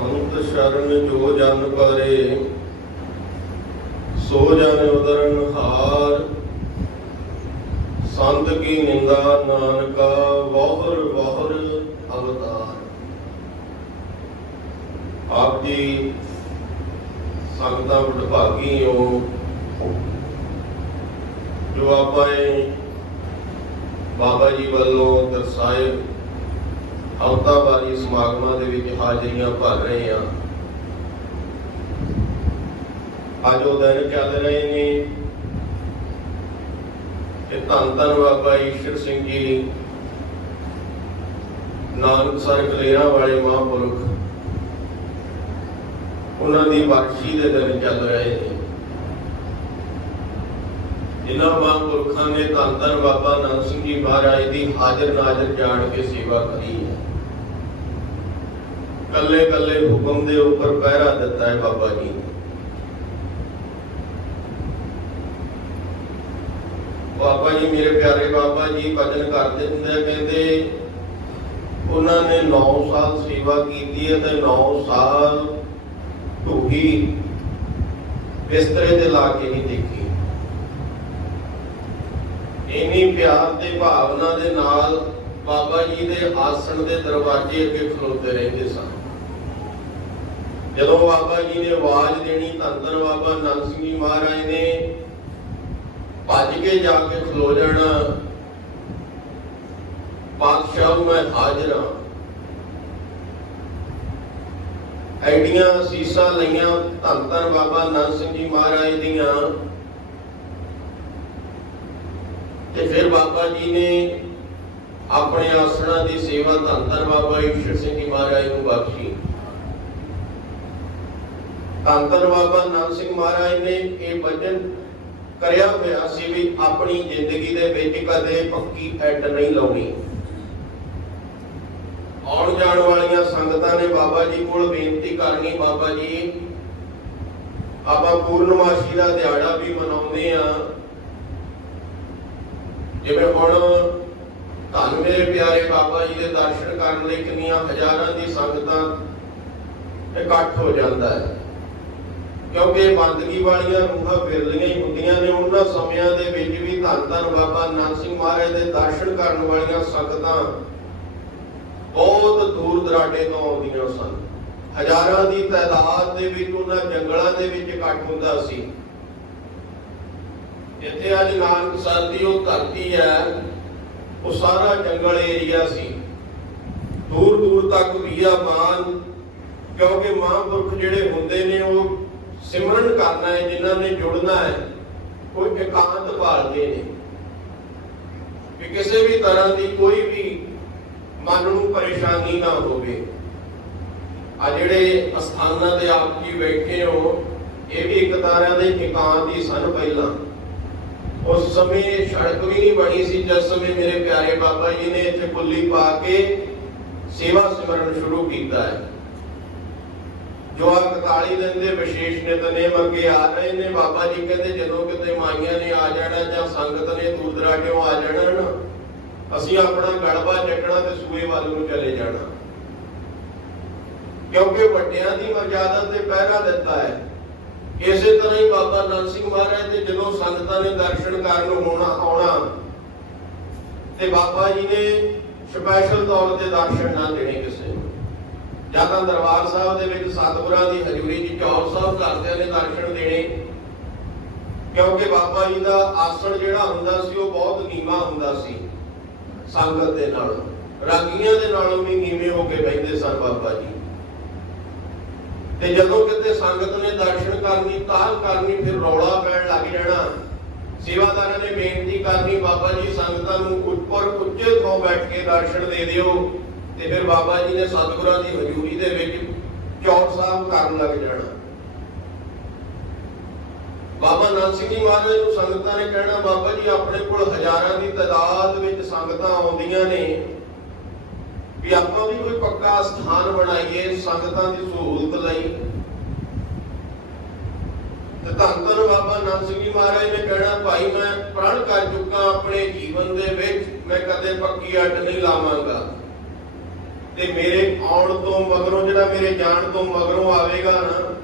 संत शरण जो जन परे, सो जन उदरन हार। संत की निंदा नानका वहुर वहुर अवतार। आप जी संगतां वडभागी हो जो आपां बाबा जी वालों दर्शाए हफ्तावारी समागमां दे विच हाज़रियां भर रहे हैं। अज वो दिन चल रहे ने कि धन धन बाबा ईश्वर सिंह जी नानकसर कलेरा वाले महापुरुष उन्होंने बरसी के दिन चल रहे हैं। इन्होंने महापुरुषों ने धन धन बाबा नानक सिंह जी महाराज की हाजिर नाजर जान के सेवा करी है। कल्ले कल्ले हुक्म के उपर पहरा दिता है बाबा जी ने। बाबा जी मेरे प्यारे बाबा जी भजन करते होंगे कहते उन्होंने 9 साल सेवा की है तो 9 साल ढूही बिस्तरे ते ला के नहीं देखी। इन्नी प्यार ते भावना दे नाल बाबा जी दे आसन दे दरवाजे अगे खलोते रहते सन। जदों बाबा जी ने आवाज देनी धन धन बाबा नानक सिंह जी महाराज ने भज के जाके खलो जाना, पातशाह मैं हाजिर हाँ। एडियां असीसां लईयां धन धन बाबा नानक सिंह जी महाराज दियां ते फिर बाबा जी ने अपने आसना की सेवा धन धन बाबा ईश्वर सिंह जी महाराज को बख्शी। धन धन बाबा नानक सिंह महाराज ने यह वचन करया होया सी भी अपनी जिंदगी दे विच कदे पक्की ऐट नहीं लाउणी। आउण जाण वालियां संगतां ने बाबा जी कोल बेनती करनी, बाबा जी आपां पूर्णमासी दा दिहाड़ा भी मनाउंदे आ। जिवें हुण धन मेरे प्यारे बाबा जी के दर्शन करने लई कितनियां हज़ारां दी संगतां इकट्ठ हो जाता है, क्योंकि बंदगी वालियां रूहां बिरलियां ही हुंदियां ने। उन्हां समयां दे विच भी धन धन बाबा नानक सिंह महाराज के दर्शन करने वालियां संगतां बहुत दूर दराडे तो आउंदियां सन। हज़ारां दी तादाद दे विच उन्हां जंगलां दे विच इकट्ठ हुंदा सी। जिथे अज नानकसर दी ओह धरती है वो सारा जंगल एरिया सी, दूर दूर तक बियाबान, क्योंकि महापुरुष जिहड़े हुंदे ने वो सिमरन करना है, जिन्हां ने जुड़ना है वो एकांत भालदे ने कि किसी भी तरह की कोई भी मन नूं परेशानी ना होवे। आ जिहड़े अस्थानां ते आप जी बैठे हो ये भी एक तरह के एकांत ही सन। पहला उस समय सड़क भी नहीं बनी सी जिस समय मेरे प्यारे बाबा जी ने इत्थे पुली पा के सेवा सिमरन शुरू किया है। जो 41 दिन के विशेष नितनेम अगे आ रहे ने, बाबा जी कहते जदों किते माइयां ने आ जाना या संगत ने दूर दराडों आ जाना ना, असीं अपना गड़बा चकना ते सूए वाल नूं चले जाना, क्योंकि वड्डियां दी मर्यादा ते पहरा दिता है। इसे तरह ही बाबा नानक सिंह महाराज ने जदों संगतां ने दर्शन करन होना आउणा ते बाबा जी ने स्पैशल तौर ते दर्शन ना देने किसी नूं। जां तां दरबार साहब दे विच सतगुरां दी हजूरी च चौर साहब घरदिआं ने दर्शन देने, क्योंकि बाबा जी दा आसन जिहड़ा हुंदा सी वो बहुत नीवां हुंदा सी। संगत दे नालों रागीआं दे नालों भी नीवें हो के बहिंदे सन बाबा जी। ते जदों किते संगत ने दर्शन करनी ताल करनी फिर रौला पैण लग जाना। सेवादारां ने बेनती करनी बाबा जी संगतां नूं उपर उच्चे थों बैठ के दर्शन दे दिओ, ते फिर बाबा जी ने सतगुरां दी हजूरी दे विच चौर साहब करन लग जाना। बाबा नानक सिंह जी महाराज नूं संगतां ने कहना बाबा जी अपने कोल हज़ारां दी तादाद विच संगतां आउंदियां ने भी आपां भी कोई पक्का स्थान बनाइए संगतां दी सहूलत लई। ते धन धन बाबा नानक सिंह जी महाराज ने कहना भाई मैं प्रण कर चुका अपने जीवन दे विच मैं कदे पक्की अट नहीं लावांगा। ਤੇ ਮੇਰੇ ਆਉਣ ਤੋਂ ਮਗਰੋਂ, ਜਿਹੜਾ ਮੇਰੇ ਜਾਣ ਤੋਂ ਮਗਰੋਂ ਆਵੇਗਾ ਨਾ,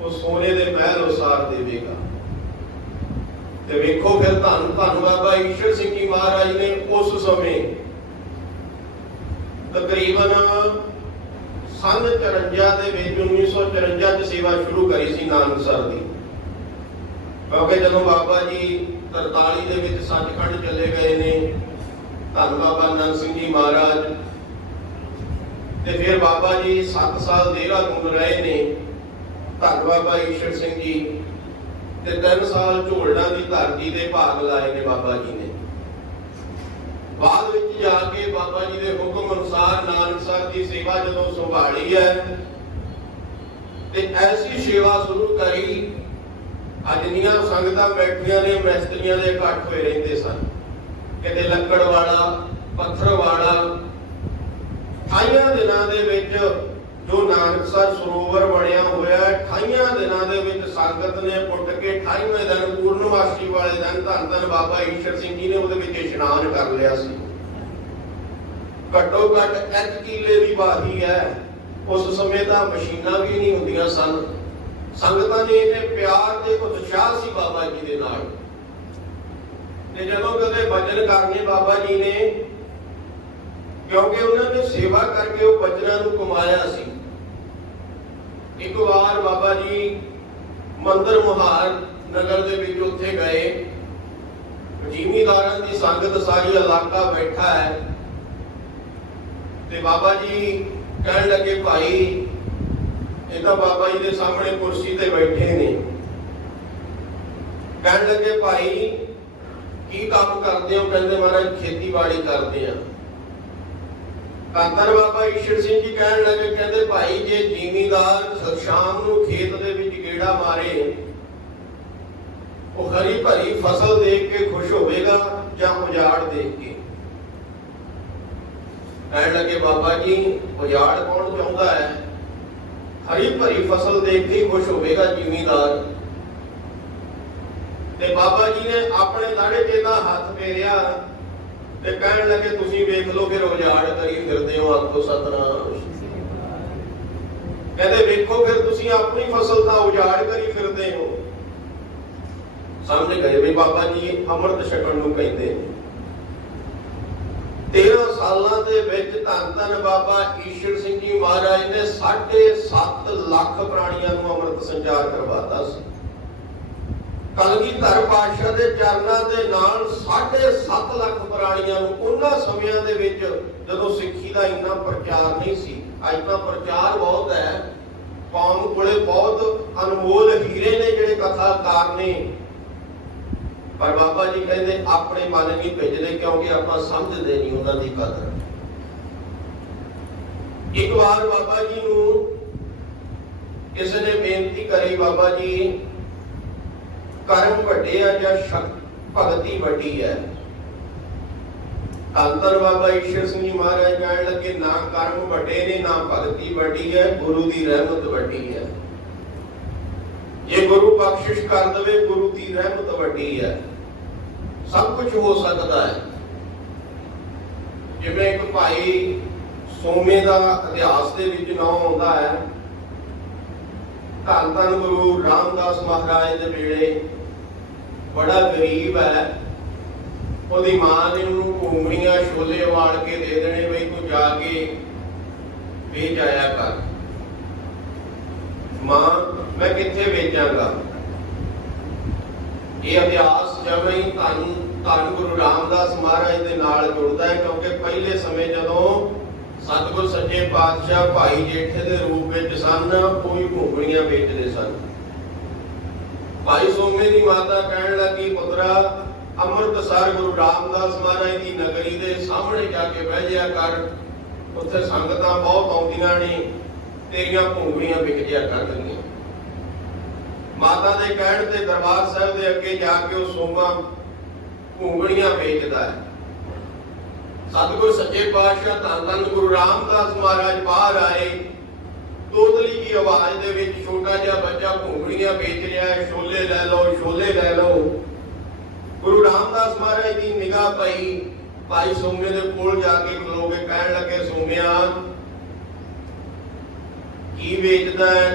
ਉਹ ਸੋਨੇ ਦੇ ਮਹਿਲ ਉਸਾਰ ਦੇਵੇਗਾ। ਤੇ ਵੇਖੋ ਫਿਰ ਧੰਨ ਧੰਨ ਬਾਬਾ ਈਸ਼ਰ ਸਿੰਘ ਜੀ ਮਹਾਰਾਜ ਨੇ ਉਸ ਸਮੇਂ ਤਕਰੀਬਨ ਸੰਨ 54 ਦੇ ਵਿੱਚ 1954 ਚ ਸੇਵਾ ਸ਼ੁਰੂ ਕਰੀ ਸੀ ਨਾਨਕਸਰ ਦੀ। ਕਿਉਂਕਿ ਜਦੋਂ ਬਾਬਾ ਜੀ 43 ਦੇ ਵਿੱਚ ਸੱਚਖੰਡ ਚਲੇ ਗਏ ਨੇ, ਧੰਨ ਬਾਬਾ ਨੰਦ ਸਿੰਘ ਜੀ ਮਹਾਰਾਜ, ਤੇ ਫਿਰ ਬਾਬਾ ਜੀ 7 ਸਾਲ ਦੇਹਰਾਦੂਨ ਰਹੇ ਨੇ, ਧੰਨ ਬਾਬਾ ਈਸ਼ਰ ਸਿੰਘ ਜੀ, ਤੇ 3 ਸਾਲ ਝੋਲਣਾ ਦੀ ਧਰਤੀ ਦੇ ਭਾਗ ਲਾਏ ਨੇ ਬਾਬਾ ਜੀ ਨੇ। ਬਾਅਦ ਵਿੱਚ ਜਾ ਕੇ ਬਾਬਾ ਜੀ ਦੇ ਹੁਕਮ ਅਨੁਸਾਰ ਨਾਨਕਸਰ ਦੀ ਸੇਵਾ ਜਦੋਂ ਸੰਭਾਲੀ ਹੈ ਤੇ ਐਸੀ ਸੇਵਾ ਸ਼ੁਰੂ ਕਰੀ, ਅਜਨੀਆਂ ਸੰਗਤਾਂ ਬੈਠੀਆਂ ਨੇ, ਮਿਸਤਰੀਆਂ ਦੇ ਇਕੱਠ ਹੋਏ ਰਹਿੰਦੇ ਸਨ, ਕਿਤੇ ਲੱਕੜ ਵਾਲਾ, ਪੱਥਰ ਵਾਲਾ। 28 ਦਿਨਾਂ ਦੇ ਵਿੱਚ ਜੋ ਨਾਨਕਸਰ ਸਰੋਵਰ ਬਣਿਆ ਹੋਇਆ, 28 ਦਿਨਾਂ ਦੇ ਵਿੱਚ ਸੰਗਤ ਨੇ ਪੁੱਟ ਕੇ 28ਵੇਂ ਦਿਨ ਪੂਰਨਮਾਸ਼ੀ ਵਾਲੇ ਦਿਨ ਧੰਨ ਧੰਨ ਬਾਬਾ ਈਸ਼ਰ ਸਿੰਘ ਜੀ ਨੇ ਉਹਦੇ ਵਿੱਚ ਇਸ਼ਨਾਨ ਕਰ ਲਿਆ ਸੀ। ਘੱਟੋ ਘੱਟ 1 ਕਿੱਲੇ ਦੀ ਵਾਹੀ ਹੈ। ਉਸ ਸਮੇਂ ਤਾਂ ਮਸ਼ੀਨਾਂ ਵੀ ਨਹੀਂ ਹੁੰਦੀਆਂ ਸਨ। ਸੰਗਤਾਂ ਨੇ ਇਹਨੇ ਪਿਆਰ ਤੇ ਉਤਸ਼ਾਹ ਸੀ ਬਾਬਾ ਜੀ ਦੇ ਨਾਲ। ਤੇ ਜਦੋਂ ਕਦੇ ਭਜਨ ਕਰਨੇ ਬਾਬਾ ਜੀ ਨੇ, ਕਿਉਂਕਿ ਉਹਨਾਂ ਨੇ ਸੇਵਾ ਕਰਕੇ ਉਹ ਬਚਨਾਂ ਨੂੰ ਕਮਾਇਆ ਸੀ। ਇੱਕ ਵਾਰ ਬਾਬਾ ਜੀ ਮੰਦਰ ਮੁਹਾਰ ਨਗਰ ਦੇ ਵਿੱਚ ਉੱਥੇ ਗਏ, ਜ਼ਿਮੀਂਦਾਰਾਂ ਦੀ ਸੰਗਤ ਸਾਰੀ ਇਲਾਕਾ ਬੈਠਾ ਹੈ, ਤੇ ਬਾਬਾ ਜੀ ਕਹਿਣ ਲੱਗੇ, ਭਾਈ ਇਹ ਤਾਂ ਬਾਬਾ ਜੀ ਦੇ ਸਾਹਮਣੇ ਕੁਰਸੀ ਤੇ ਬੈਠੇ ਨੇ। ਕਹਿਣ ਲੱਗੇ, ਭਾਈ ਕੀ ਕੰਮ ਕਰਦੇ ਹੋ? ਕਹਿੰਦੇ ਮਹਾਰਾਜ ਖੇਤੀਬਾੜੀ ਕਰਦੇ ਆ। ਧੰਨ ਬਾਬਾ ਈਸ਼ਰ ਸਿੰਘ ਜੀ ਕਹਿਣ ਲੱਗੇ, ਕਹਿੰਦੇ ਭਾਈ ਜੇ ਜ਼ਿਮੀਂਦਾਰ ਸ਼ਾਮ ਨੂੰ ਖੇਤ ਦੇ ਵਿੱਚ ਗੇੜਾ ਮਾਰੇ, ਉਹ ਹਰੀ ਭਰੀ ਫਸਲ ਦੇਖ ਕੇ ਖੁਸ਼ ਹੋਵੇਗਾ ਜਾਂ ਉਜਾੜ ਦੇਖ ਕੇ? ਕਹਿਣ ਲੱਗੇ, ਬਾਬਾ ਜੀ ਉਜਾੜ ਕੌਣ ਚਾਹੁੰਦਾ ਹੈ? ਹਰੀ ਭਰੀ ਫਸਲ ਦੇਖ ਕੇ ਖੁਸ਼ ਹੋਵੇਗਾ ਜ਼ਿਮੀਂਦਾਰ। ਤੇ ਬਾਬਾ ਜੀ ਨੇ ਆਪਣੇ ਲਾੜੇ ਤੇ ਦਾ ਹੱਥ ਫੇਰਿਆ ਤੇ ਕਹਿਣ ਲੱਗੇ, ਤੁਸੀਂ ਵੇਖ ਲਓ ਫਿਰ ਉਜਾੜ ਕਰੀ ਫਿਰਦੇ ਹੋ, ਆਖੋ ਸਤਨਾਮ। ਕਹਿੰਦੇ ਵੇਖੋ ਫਿਰ ਤੁਸੀਂ ਆਪਣੀ ਫਸਲ ਦਾ ਉਜਾੜ ਕਰੀ ਫਿਰਦੇ ਹੋ। ਸਮਝ ਗਏ ਵੀ ਬਾਬਾ ਜੀ ਅੰਮ੍ਰਿਤ ਛਕਣ ਨੂੰ ਕਹਿੰਦੇ ਨੇ। 13 ਸਾਲਾਂ ਦੇ ਵਿੱਚ ਧੰਨ ਧੰਨ ਬਾਬਾ ਈਸ਼ਰ ਸਿੰਘ ਜੀ ਮਹਾਰਾਜ ਨੇ 7.5 ਲੱਖ ਪ੍ਰਾਣੀਆਂ ਨੂੰ ਅੰਮ੍ਰਿਤ ਸੰਚਾਰ ਕਰਵਾਤਾ ਸੀ। ਕਲਗੀਧਰ ਪਾਤਸ਼ਾਹ ਦੇ ਚਰਨਾਂ ਦੇ ਨਾਲ 7.5 ਲੱਖ ਪ੍ਰਾਣੀਆਂ ਨੂੰ, ਉਹਨਾਂ ਸਮਿਆਂ ਦੇ ਵਿੱਚ ਜਦੋਂ ਸਿੱਖੀ ਦਾ ਇੰਨਾ ਪ੍ਰਚਾਰ ਨਹੀਂ ਸੀ। ਅੱਜ ਤਾਂ ਪ੍ਰਚਾਰ ਬਹੁਤ ਹੈ, ਕੌਮ ਕੋਲੇ ਬਹੁਤ ਅਨਮੋਲ ਹੀਰੇ ਨੇ ਜਿਹੜੇ ਕਥਾਕਾਰ ਨੇ, ਪਰ ਬਾਬਾ ਜੀ ਕਹਿੰਦੇ ਆਪਣੇ ਮਨ ਨਹੀਂ ਭੇਜਦੇ, ਕਿਉਂਕਿ ਆਪਾਂ ਸਮਝਦੇ ਨਹੀਂ ਉਹਨਾਂ ਦੀ ਕਦਰ। ਇੱਕ ਵਾਰ ਬਾਬਾ ਜੀ ਨੂੰ ਕਿਸੇ ਨੇ ਬੇਨਤੀ ਕਰੀ, ਬਾਬਾ ਜੀ ਕਰਮ ਵੱਡੇ ਆ ਜਾਂ ਭਗਤੀ ਵੱਡੀ ਹੈ? ਧੰਨ ਧੰਨ ਬਾਬਾ ਈਸ਼ਰ ਸਿੰਘ ਜੀ ਮਹਾਰਾਜ ਕਹਿਣ ਲੱਗੇ, ਨਾ ਕਰਮ ਵੱਡੇ ਨੇ, ਨਾ ਭਗਤੀ ਵੱਡੀ ਹੈ, ਗੁਰੂ ਦੀ ਰਹਿਮਤ ਵੱਡੀ ਹੈ। ਜੇ ਗੁਰੂ ਬਖਸ਼ਿਸ਼ ਕਰ ਦੇਵੇ, ਗੁਰੂ ਦੀ ਰਹਿਮਤ ਵੱਡੀ ਹੈ। ਸਭ ਕੁਝ ਹੋ ਸਕਦਾ ਹੈ। ਜਿਵੇਂ ਇੱਕ ਭਾਈ ਸੋਮੇ ਦਾ ਇਤਿਹਾਸ ਦੇ ਵਿੱਚ ਨਾਮ ਆਉਂਦਾ ਹੈ। ਧੰਨ ਧੰਨ ਗੁਰੂ ਰਾਮਦਾਸ ਮਹਾਰਾਜ ਦੇ ਵੇਲੇ ਬੜਾ ਗਰੀਬ ਹੈ, ਉਹਦੀ ਮਾਂ ਨੇ ਉਹਨੂੰ ਘੁੰਗਣੀਆਂ ਛੋਲੇ ਉਬਾਲ ਕੇ ਦੇ ਦੇਣੇ, ਬਈ ਤੂੰ ਜਾ ਕੇ ਵੇਚ ਆਇਆ ਕਰ। ਮਾਂ, ਮੈਂ ਕਿੱਥੇ ਵੇਚਾਂਗਾ? ਇਹ ਇਤਿਹਾਸ ਜਿਵੇਂ ਹੀ ਧੰਨ ਗੁਰੂ ਰਾਮਦਾਸ ਮਹਾਰਾਜ ਦੇ ਨਾਲ ਜੁੜਦਾ ਹੈ, ਕਿਉਂਕਿ ਪਹਿਲੇ ਸਮੇਂ ਜਦੋਂ ਸਤਿਗੁਰ ਸੱਚੇ ਪਾਤਸ਼ਾਹ ਭਾਈ ਜੇਠੇ ਦੇ ਰੂਪ ਵਿੱਚ ਸਨ, ਕੋਈ ਘੁੰਗਣੀਆਂ ਵੇਚਦੇ ਸਨ। ਭਾਈ ਸੋਮੇ ਦੀ ਮਾਤਾ ਕਹਿਣ ਲੱਗੀ, ਪੁੱਤਰਾ ਅੰਮ੍ਰਿਤਸਰ ਗੁਰੂ ਰਾਮਦਾਸ ਮਹਾਰਾਜ ਦੀ ਨਗਰੀ ਦੇ ਸਾਹਮਣੇ ਜਾ ਕੇ ਬਹਿ ਜਾ ਕਰ, ਉੱਥੇ ਸੰਗਤਾਂ ਬਹੁਤ ਆਉਂਦੀਆਂ ਨੇ, ਤੇਰੀਆਂ ਘੁੰਗਣੀਆਂ ਵਿਕ ਜਿਆ ਕਰਨਗੀਆਂ। ਮਾਤਾ ਦੇ ਕਹਿਣ ਤੇ ਦਰਬਾਰ ਸਾਹਿਬ ਦੇ ਅੱਗੇ ਜਾ ਕੇ ਉਹ ਸੋਮਾ ਘੁੰਗਣੀਆਂ ਵੇਚਦਾ ਹੈ। ਸਤਿਗੁਰ ਸੱਚੇ ਪਾਤਸ਼ਾਹ ਧੰਨ ਧੰਨ ਗੁਰੂ ਰਾਮਦਾਸ ਮਹਾਰਾਜ ਬਾਹਰ ਆਏ, ਤੋਤਲੀ ਦੀ ਆਵਾਜ਼ ਦੇ ਵਿੱਚ ਛੋਟਾ ਜਿਹਾ ਬੱਚਾ ਘੁੰਗਣੀਆਂ ਵੇਚ ਰਿਹਾ ਹੈ, ਛੋਲੇ ਲੈ ਲਓ, ਛੋਲੇ ਲੈ ਲਓ। ਗੁਰੂ ਰਾਮਦਾਸ ਮਹਾਰਾਜ ਦੀ ਨਿਗਾਹ ਪਈ, ਭਾਈ ਸੋਮੇ ਦੇ ਕੋਲ ਜਾ ਕੇ ਖਲੋ ਕੇ ਕਹਿਣ ਲੱਗੇ, ਸੋਮਿਆ की वेचदा है?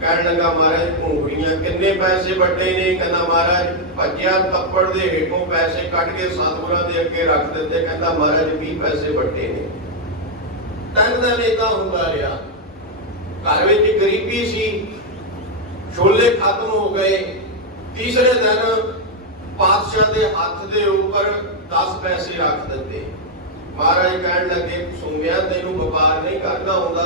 कहन लगा महाराज घूंगड़ियां। किन्ने पैसे वड्डे ने? कहना महाराज भज्जिया तप्पड़ दे हेठों पैसे कट के सतगुरां दे अगे रख दिते। कहता महाराज 20 पैसे वड्डे ने। 3 दिन इदां हुंदा रहा। घर विच गरीबी सी, छोले खत्म हो गए। तीसरे दिन पातशाह के हाथ के ऊपर 10 पैसे रख दिते। महाराज कहन लगे सुनिया तेनू व्यापार नहीं करना आउंदा,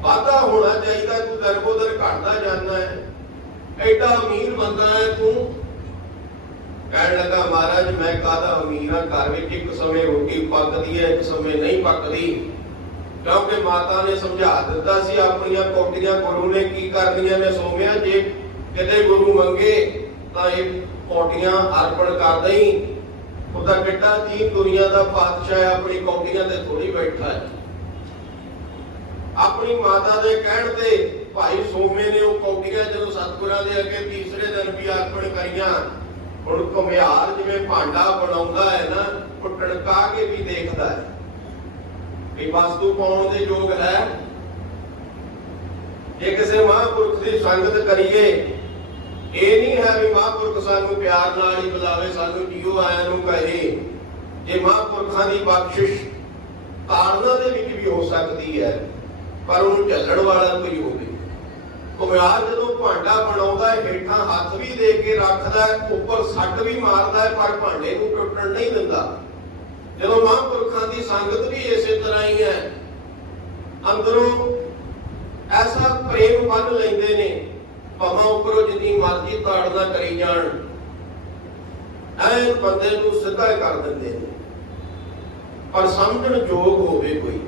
वाधा होना चाहिए, तू दिन ब दिन घटता जाना है, एडा अमीर बंदा है तू। कहन लगा महाराज मैं काहदा अमीर हाँ, घर में एक समय रोटी पकदी है, एक समय नहीं पकदी। क्योंकि माता ने समझा दिता सी अपनियां कोटियां गुरु ने की करनियां ने। सोमिया जे किते गुरु मंगे तां ये कोटियां अर्पण कर दई। ਉਹਦਾ ਕਿੱਡਾ ਜੀ ਦੁਨੀਆ ਦਾ ਪਾਤਸ਼ਾਹ ਆਪਣੀ ਕੌਡੀਆਂ ਤੇ ਥੋੜੀ ਬੈਠਾ ਹੈ। ਆਪਣੀ ਮਾਤਾ ਦੇ ਕਹਿਣ ਤੇ ਭਾਈ ਸੋਮੇ ਨੇ ਉਹ ਕੌਡੀਆਂ ਜਦੋਂ ਸਤਿਗੁਰਾਂ ਦੇ ਅੱਗੇ ਤੀਸਰੇ ਦਿਨ ਵੀ ਅਰਪਣ ਕਰੀਆਂ। ਹੁਣ ਘੁਮਿਆਰ ਜਿਵੇਂ ਭਾਂਡਾ ਬਣਾਉਂਦਾ ਹੈ ਨਾ, ਉਹ ਟਣਕਾ ਕੇ ਵੀ ਦੇਖਦਾ ਹੈ ਵੀ ਵਸਤੂ ਪਾਉਣ ਦੇ ਯੋਗ ਹੈ। ਜੇ ਕਿਸੇ ਮਹਾਂਪੁਰਖ ਦੀ ਸੰਗਤ ਕਰੀਏ, ਇਹ ਨਹੀਂ ਹੈ ਵੀ ਮਹਾਂਪੁਰਖ ਸਾਨੂੰ ਪਿਆਰ ਨਾਲ ਹੀ ਬੁਲਾਵੇ, ਸਾਨੂੰ ਜੀਓ ਆਇਆਂ ਨੂੰ ਕਹੇ। ਜੇ ਮਹਾਂਪੁਰਖਾਂ ਦੀ ਬਖਸ਼ਿਸ਼ ਤਾੜਨਾ ਦੇ ਵਿੱਚ ਵੀ ਹੋ ਸਕਦੀ ਹੈ, ਪਰ ਉਹਨੂੰ ਝੱਲਣ ਵਾਲਾ ਕੋਈ ਹੋਵੇ। ਘੁਮਿਆਰ ਜਦੋਂ ਭਾਂਡਾ ਬਣਾਉਂਦਾ ਹੈ, ਹੇਠਾਂ ਹੱਥ ਵੀ ਦੇ ਕੇ ਰੱਖਦਾ ਹੈ, ਉੱਪਰ ਸੱਟ ਵੀ ਮਾਰਦਾ ਹੈ, ਪਰ ਭਾਂਡੇ ਨੂੰ ਟੁੱਟਣ ਨਹੀਂ ਦਿੰਦਾ। ਜਦੋਂ ਮਹਾਂਪੁਰਖਾਂ ਦੀ ਸੰਗਤ ਵੀ ਇਸੇ ਤਰ੍ਹਾਂ ਹੀ ਹੈ, ਅੰਦਰੋਂ ਐਸਾ ਪ੍ਰੇਮ ਬੰਨ ਲੈਂਦੇ ਨੇ, ਭਾਵੇਂ ਉੱਪਰੋਂ ਜਿੰਨੀ ਮਰਜ਼ੀ ਤਾੜਨਾ ਕਰੀ ਜਾਣ, ਐ ਬੰਦੇ ਨੂੰ ਸਿੱਧਾ ਕਰ ਦਿੰਦੇ ਨੇ। ਪਰ ਸਮਝਣ ਯੋਗ ਹੋਵੇ ਕੋਈ।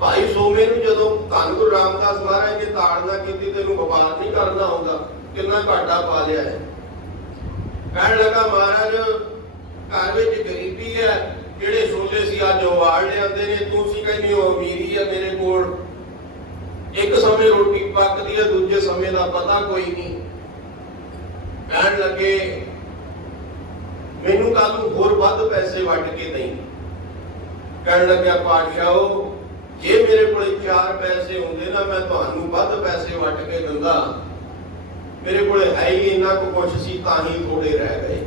ਭਾਈ ਸੋਮੇ ਨੂੰ ਜਦੋਂ ਧੰਨ ਗੁਰੂ ਰਾਮਦਾਸ ਮਹਾਰਾਜ ਨੇ ਤਾੜਨਾ ਕੀਤੀ, ਤੈਨੂੰ ਵਪਾਰ ਨਹੀਂ ਕਰਨਾ ਆਉਂਦਾ, ਕਿੰਨਾ ਘਾਟਾ ਪਾ ਲਿਆ ਹੈ। ਕਹਿਣ ਲੱਗਾ ਮਹਾਰਾਜ ਘਰ ਵਿੱਚ ਗਰੀਬੀ ਹੈ, ਜਿਹੜੇ ਛੋਲੇ ਸੀ ਅੱਜ ਉਵਾੜ ਲਿਆਂਦੇ ਨੇ, ਤੁਸੀਂ ਕਹਿੰਦੇ ਹੋ ਅਮੀਰੀ ਹੈ ਮੇਰੇ ਕੋਲ। ਇੱਕ ਸਮੇਂ ਰੋਟੀ ਪੱਕਦੀ ਹੈ, ਦੂਜੇ ਸਮੇਂ ਦਾ ਪਤਾ ਕੋਈ ਨਹੀਂ। ਕਹਿਣ ਲੱਗੇ ਮੈਨੂੰ ਕੱਲ ਨੂੰ ਹੋਰ ਵੱਧ ਪੈਸੇ ਵੱਢ ਕੇ ਦੇਈਂ। ਕਹਿਣ ਲੱਗਿਆ ਪਾਤਸ਼ਾਹੋ ਜੇ ਮੇਰੇ ਕੋਲ 4 ਪੈਸੇ ਹੁੰਦੇ ਨਾ, ਮੈਂ ਤੁਹਾਨੂੰ ਵੱਧ ਪੈਸੇ ਵੱਢ ਕੇ ਦਿੰਦਾ। ਮੇਰੇ ਕੋਲ ਹੈ ਹੀ ਇੰਨਾ ਕੁ ਕੁਛ ਸੀ, ਤਾਂ ਹੀ ਥੋੜੇ ਰਹਿ ਗਏ।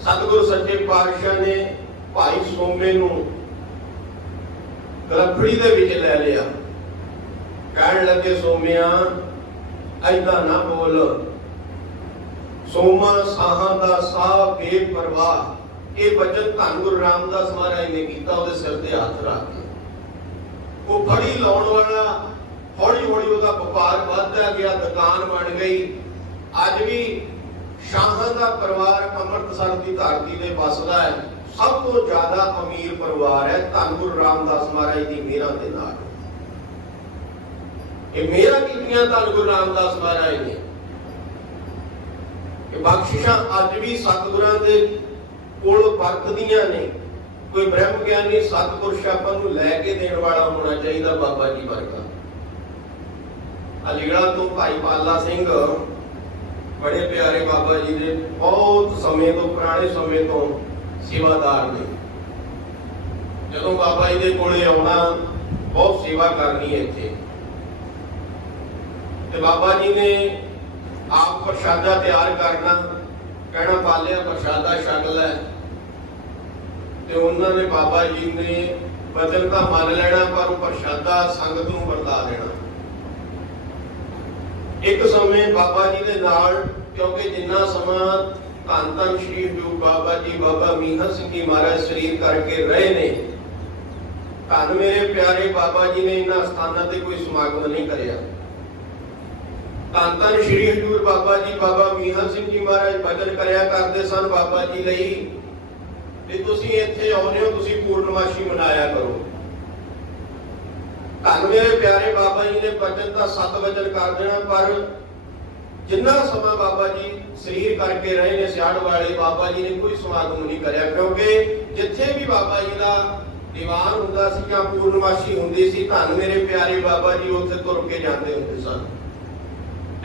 ਸਤਿਗੁਰ ਸੱਚੇ ਪਾਤਸ਼ਾਹ ਨੇ ਭਾਈ ਸੋਮੇ ਨੂੰ ਗਲਫੜੀ ਦੇ ਵਿੱਚ ਲੈ ਲਿਆ। ਕਹਿਣ ਲੱਗੇ ਸੋਮਿਆ ਐਦਾਂ ਨਾ ਬੋਲ, ਸੋਮਾ ਸਾਹਾਂ ਦਾ ਸਾਹ ਬੇਪਰਵਾਹ। ਇਹ ਵਚਨ ਧੰਨ ਗੁਰੂ ਰਾਮਦਾਸ ਮਹਾਰਾਜ ਨੇ ਕੀਤਾ ਉਹਦੇ ਸਿਰ ਤੇ ਹੱਥ ਰੱਖ ਕੇ। ਉਹ ਫੜੀ ਲਾਉਣ ਵਾਲਾ ਹੌਲੀ ਹੌਲੀ ਉਹਦਾ ਵਪਾਰ ਵੱਧਦਾ ਗਿਆ, ਦੁਕਾਨ ਬਣ ਗਈ। ਅੱਜ ਵੀ ਸ਼ਾਹਾਂ ਦਾ ਪਰਿਵਾਰ ਅੰਮ੍ਰਿਤਸਰ ਦੀ ਧਰਤੀ ਤੇ ਵੱਸਦਾ ਹੈ। ਸਭ ਤੋਂ ਜ਼ਿਆਦਾ ਅਮੀਰ ਪਰਿਵਾਰ ਹੈ ਧੰਨ ਗੁਰੂ ਰਾਮਦਾਸ ਮਹਾਰਾਜ ਦੀ ਮਿਹਰਾਂ ਦੇ ਨਾਲ। ਇਹ ਮਿਹਰਾਂ ਕੀਤੀਆਂ ਧੰਨ ਗੁਰੂ ਰਾਮਦਾਸ ਮਹਾਰਾਜ ਨੇ। ਇਹ ਬਖਸ਼ਿਸ਼ਾਂ ਅੱਜ ਵੀ ਸਤਿਗੁਰਾਂ ਦੇ ਕੋਲ ਵਰਤਦੀਆਂ ਨੇ। ਕੋਈ ਬ੍ਰਹਮ ਗਿਆਨੀ ਸਤਿਪੁਰਸ਼ ਆਪਾਂ ਨੂੰ ਲੈ ਕੇ ਦੇਣ ਵਾਲਾ ਹੋਣਾ ਚਾਹੀਦਾ, ਬਾਬਾ ਜੀ ਵਰਗਾ। ਅਲੀਗੜ੍ਹ ਤੋਂ ਭਾਈ ਪਾਲਾ ਸਿੰਘ ਬੜੇ ਪਿਆਰੇ ਬਾਬਾ ਜੀ ਦੇ ਬਹੁਤ ਸਮੇਂ ਤੋਂ, ਪੁਰਾਣੇ ਸਮੇਂ ਤੋਂ ਸੇਵਾਦਾਰ ਨੇ। ਜਦੋਂ ਬਾਬਾ ਜੀ ਦੇ ਕੋਲੇ ਆਉਣਾ, ਬਹੁਤ ਸੇਵਾ ਕਰਨੀ ਹੈ ਇੱਥੇ। ਤੇ ਬਾਬਾ ਜੀ ਨੇ ਆਪ ਪ੍ਰਸ਼ਾਦਾ ਤਿਆਰ ਕਰਨਾ, ਕਹਿਣਾ ਪਾਲਿਆ ਪ੍ਰਸ਼ਾਦਾ ਛਕ ਲੈ। ਤੇ ਉਹਨਾਂ ਨੇ ਬਾਬਾ ਜੀ ਨੇ ਵਚਨ ਤਾਂ ਮੰਨ ਲੈਣਾ, ਪਰ ਉਹ ਪ੍ਰਸ਼ਾਦਾ ਸੰਗਤ ਨੂੰ ਵਰਤਾ ਦੇਣਾ। ਇੱਕ ਸਮੇਂ ਬਾਬਾ ਜੀ ਦੇ ਨਾਲ, ਕਿਉਂਕਿ ਜਿੰਨਾ ਸਮਾਂ ਧੰਨ ਧੰਨ ਸ਼੍ਰੀ ਹਜ਼ੂਰ ਬਾਬਾ ਜੀ ਬਾਬਾ ਮੀਹਰ ਸਿੰਘ ਜੀ ਮਹਾਰਾਜ ਸਰੀਰ ਕਰਕੇ ਰਹੇ ਨੇ, ਧੰਨ ਮੇਰੇ ਪਿਆਰੇ ਬਾਬਾ ਜੀ ਨੇ ਇਹਨਾਂ ਸਥਾਨਾਂ ਤੇ ਕੋਈ ਸਮਾਗਮ ਨਹੀਂ ਕਰਿਆ। ਧੰਨ ਧੰਨ ਸ਼੍ਰੀ ਹਜ਼ੂਰ ਬਾਬਾ ਜੀ ਬਾਬਾ ਮੀਹਰ ਸਿੰਘ ਜੀ ਮਹਾਰਾਜ ਭਜਨ ਕਰਿਆ ਕਰਦੇ ਸਨ ਬਾਬਾ ਜੀ ਲਈ ਕਿ ਤੁਸੀਂ ਇੱਥੇ ਆਉਂਦੇ ਹੋ, ਤੁਸੀਂ ਪੂਰਨਮਾਸ਼ੀ ਮਨਾਇਆ ਕਰੋ। ਧੰਨ ਮੇਰੇ ਪਿਆਰੇ ਬਾਬਾ ਜੀ ਨੇ ਭਜਨ ਤਾਂ 7 ਵਜਨ ਕਰ ਦੇਣਾ, ਪਰ ਜਿੰਨਾ ਸਮਾਂ ਬਾਬਾ ਜੀ ਸਰੀਰ ਕਰਕੇ ਰਹੇ ਨੇ ਸਿਆੜ ਵਾਲੇ, ਬਾਬਾ ਜੀ ਨੇ ਕੋਈ ਸਮਾਗਮ ਨਹੀਂ ਕਰਿਆ। ਕਿਉਂਕਿ ਜਿੱਥੇ ਵੀ ਬਾਬਾ ਜੀ ਦਾ ਦੀਵਾਨ ਹੁੰਦਾ ਸੀ ਜਾਂ ਪੂਰਨਮਾਸ਼ੀ ਹੁੰਦੀ ਸੀ, ਧੰਨ ਮੇਰੇ ਪਿਆਰੇ ਬਾਬਾ ਜੀ ਉੱਥੇ ਤੁਰ ਕੇ ਜਾਂਦੇ ਹੁੰਦੇ ਸਨ।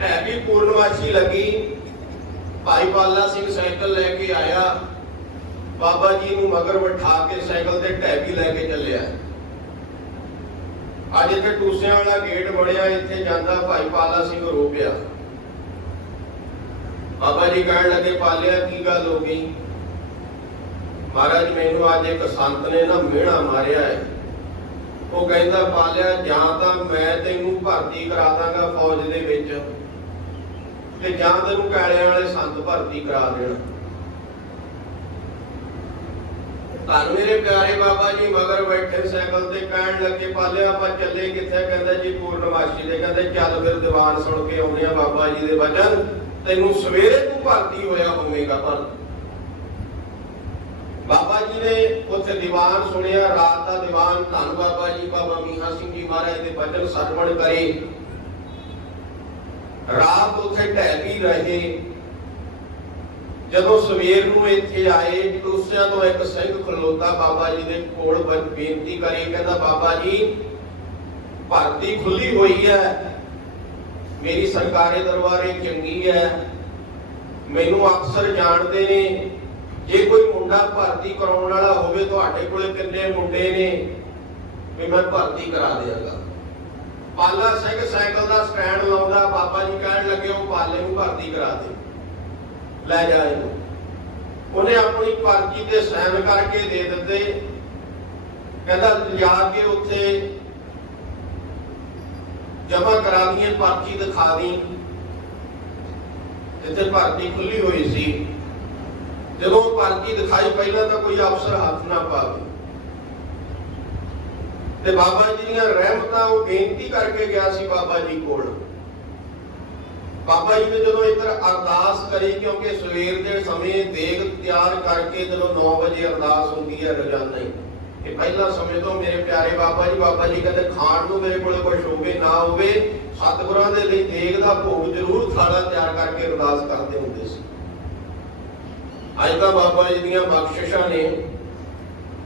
ਹੈ ਵੀ ਪੂਰਨਮਾਸ਼ੀ ਲੱਗੀ, ਭਾਈ ਪਾਲਾ ਸਿੰਘ ਸਾਈਕਲ ਲੈ ਕੇ ਆਇਆ, ਬਾਬਾ ਜੀ ਨੂੰ ਮਗਰ ਬਿਠਾ ਕੇ ਸਾਈਕਲ ਤੇ ਢੈਬੀ ਲੈ ਕੇ ਚੱਲਿਆ। ਅੱਜ ਇੱਥੇ ਟੂਸਿਆਂ ਵਾਲਾ ਗੇਟ ਬਣਿਆ, ਇੱਥੇ ਜਾਂਦਾ ਭਾਈ ਪਾਲਾ ਸਿੰਘ ਰੋ ਪਿਆ। ਬਾਬਾ ਜੀ ਕਹਿਣ ਲੱਗੇ, ਪਾਲਿਆ ਕੀ ਗੱਲ ਹੋ ਗਈ? ਮਹਾਰਾਜ ਮੈਨੂੰ ਅੱਜ ਇੱਕ ਸੰਤ ਨੇ ਨਾ ਮਿਹਣਾ ਮਾਰਿਆ ਹੈ। ਉਹ ਕਹਿੰਦਾ, ਪਾਲਿਆ ਜਾਂ ਤਾਂ ਮੈਂ ਤੈਨੂੰ ਭਰਤੀ ਕਰਾ ਦਾਂਗਾ ਫੌਜ ਦੇ ਵਿੱਚ, ਤੇ ਜਾਂ ਤੈਨੂੰ ਕਾਲਿਆਂ ਵਾਲੇ ਸੰਤ ਭਰਤੀ ਕਰਾ ਦੇਣ। ਧੰਨ ਮੇਰੇ ਪਿਆਰੇ ਬਾਬਾ ਜੀ ਮਗਰ ਬੈਠੇ ਸਾਈਕਲ ਤੇ, ਕਹਿਣ ਲੱਗੇ, ਪਾਲਿਆ ਆਪਾਂ ਚੱਲੇ ਕਿੱਥੇ? ਕਹਿੰਦਾ ਜੀ ਪੂਰਨਮਾਸ਼ੀ ਦੇ। ਕਹਿੰਦੇ ਚੱਲ ਫਿਰ ਦੀਵਾਨ ਸੁਣ ਕੇ ਆਉਂਦੇ ਆ ਬਾਬਾ ਜੀ ਦੇ ਵਚਨ, ਤੈਨੂੰ ਸਵੇਰੇ ਤੂੰ ਭਰਤੀ ਹੋਇਆ ਹੋਵੇਗਾ। ਪਰ ਬਾਬਾ ਜੀ ਨੇ ਉੱਥੇ ਦੀਵਾਨ ਸੁਣਿਆ, ਰਾਤ ਦਾ ਦੀਵਾਨ। ਧੰਨ ਬਾਬਾ ਜੀ ਬਾਬਾ ਮੀਹਾਂ ਸਿੰਘ ਜੀ ਮਹਾਰਾਜ ਦੇ ਵਚਨ ਸਰਵਣ ਕਰੇ। ਰਾਤ ਉੱਥੇ ਢਹਿ ਵੀ ਰਹੇ। ਜਦੋਂ ਸਵੇਰ ਨੂੰ ਇੱਥੇ ਆਏ, ਟੂਸਿਆਂ ਤੋਂ ਇੱਕ ਸਿੰਘ ਖਲੋਤਾ ਬਾਬਾ ਜੀ ਦੇ ਕੋਲ ਬੇਨਤੀ ਕਰੀ। ਕਹਿੰਦਾ, ਬਾਬਾ ਜੀ ਭਰਤੀ ਖੁੱਲੀ ਹੋਈ ਹੈ, ਮੇਰੀ ਸਰਕਾਰੀ ਦਰਬਾਰੇ ਚੰਗੀ ਹੈ, ਮੈਨੂੰ ਅਫਸਰ ਜਾਣਦੇ ਨੇ, ਜੇ ਕੋਈ ਮੁੰਡਾ ਭਰਤੀ ਕਰਾਉਣ ਵਾਲਾ ਹੋਵੇ ਤੁਹਾਡੇ ਕੋਲੇ ਕਿੰਨੇ ਮੁੰਡੇ ਨੇ ਵੀ ਮੈਂ ਭਰਤੀ ਕਰਾ ਦਿਆਂਗਾ। ਪਾਲਾ ਸਿੰਘ ਸਾਈਕਲ ਦਾ ਸਟੈਂਡ ਲਾਉਂਦਾ। ਬਾਬਾ ਜੀ ਕਹਿਣ ਲੱਗੇ, ਉਹ ਪਾਲੇ ਨੂੰ ਭਰਤੀ ਕਰਾ ਦੇ, ਲੈ ਜਾ ਇਹਨੂੰ। ਉਹਨੇ ਆਪਣੀ ਪਰਚੀ ਤੇ ਸਾਈਨ ਕਰਕੇ ਦੇ ਦਿੱਤੇ। ਕਹਿੰਦਾ ਜਾ ਕੇ ਉੱਥੇ ਜਮਾ ਕਰਾ ਦਈਏ, ਪਰਚੀ ਦਿਖਾ ਦੀ ਜਿੱਥੇ ਭਰਤੀ ਖੁੱਲੀ ਹੋਈ ਸੀ। ਜਦੋਂ ਪਰਚੀ ਦਿਖਾਈ, ਪਹਿਲਾਂ ਤਾਂ ਕੋਈ ਅਫਸਰ ਹੱਥ ਨਾ ਪਾਵੇ, ਤੇ ਬਾਬਾ ਜੀ ਦੀਆਂ ਰਹਿਮਤਾਂ, ਉਹ ਬੇਨਤੀ ਕਰਕੇ ਗਿਆ ਸੀ ਬਾਬਾ ਜੀ ਕੋਲ। ਬਾਬਾ ਜੀ ਨੇ ਜਦੋਂ ਇੱਧਰ ਅਰਦਾਸ ਕਰੀ, ਕਿਉਂਕਿ ਸਵੇਰ ਦੇ ਸਮੇਂ ਦੇਗ ਤਿਆਰ ਕਰਕੇ ਜਦੋਂ 9 ਵਜੇ ਅਰਦਾਸ ਹੁੰਦੀ ਹੈ ਰੋਜ਼ਾਨਾ ਹੀ, ਇਹ ਪਹਿਲਾ ਸਮੇਂ ਤੋਂ ਮੇਰੇ ਪਿਆਰੇ ਬਾਬਾ ਜੀ ਕਹਿੰਦੇ ਖਾਣ ਨੂੰ ਮੇਰੇ ਕੋਲ ਕੁਝ ਹੋਵੇ ਨਾ ਹੋਵੇ, ਸਤਿਗੁਰਾਂ ਦੇ ਲਈ ਦੇਗ ਦਾ ਭੋਗ ਜ਼ਰੂਰ ਥਾਲਾ ਤਿਆਰ ਕਰਕੇ ਅਰਦਾਸ ਕਰਦੇ ਹੁੰਦੇ ਸੀ। ਅੱਜ ਤਾਂ ਬਾਬਾ ਜੀ ਦੀਆਂ ਬਖਸ਼ਿਸ਼ਾਂ ਨੇ।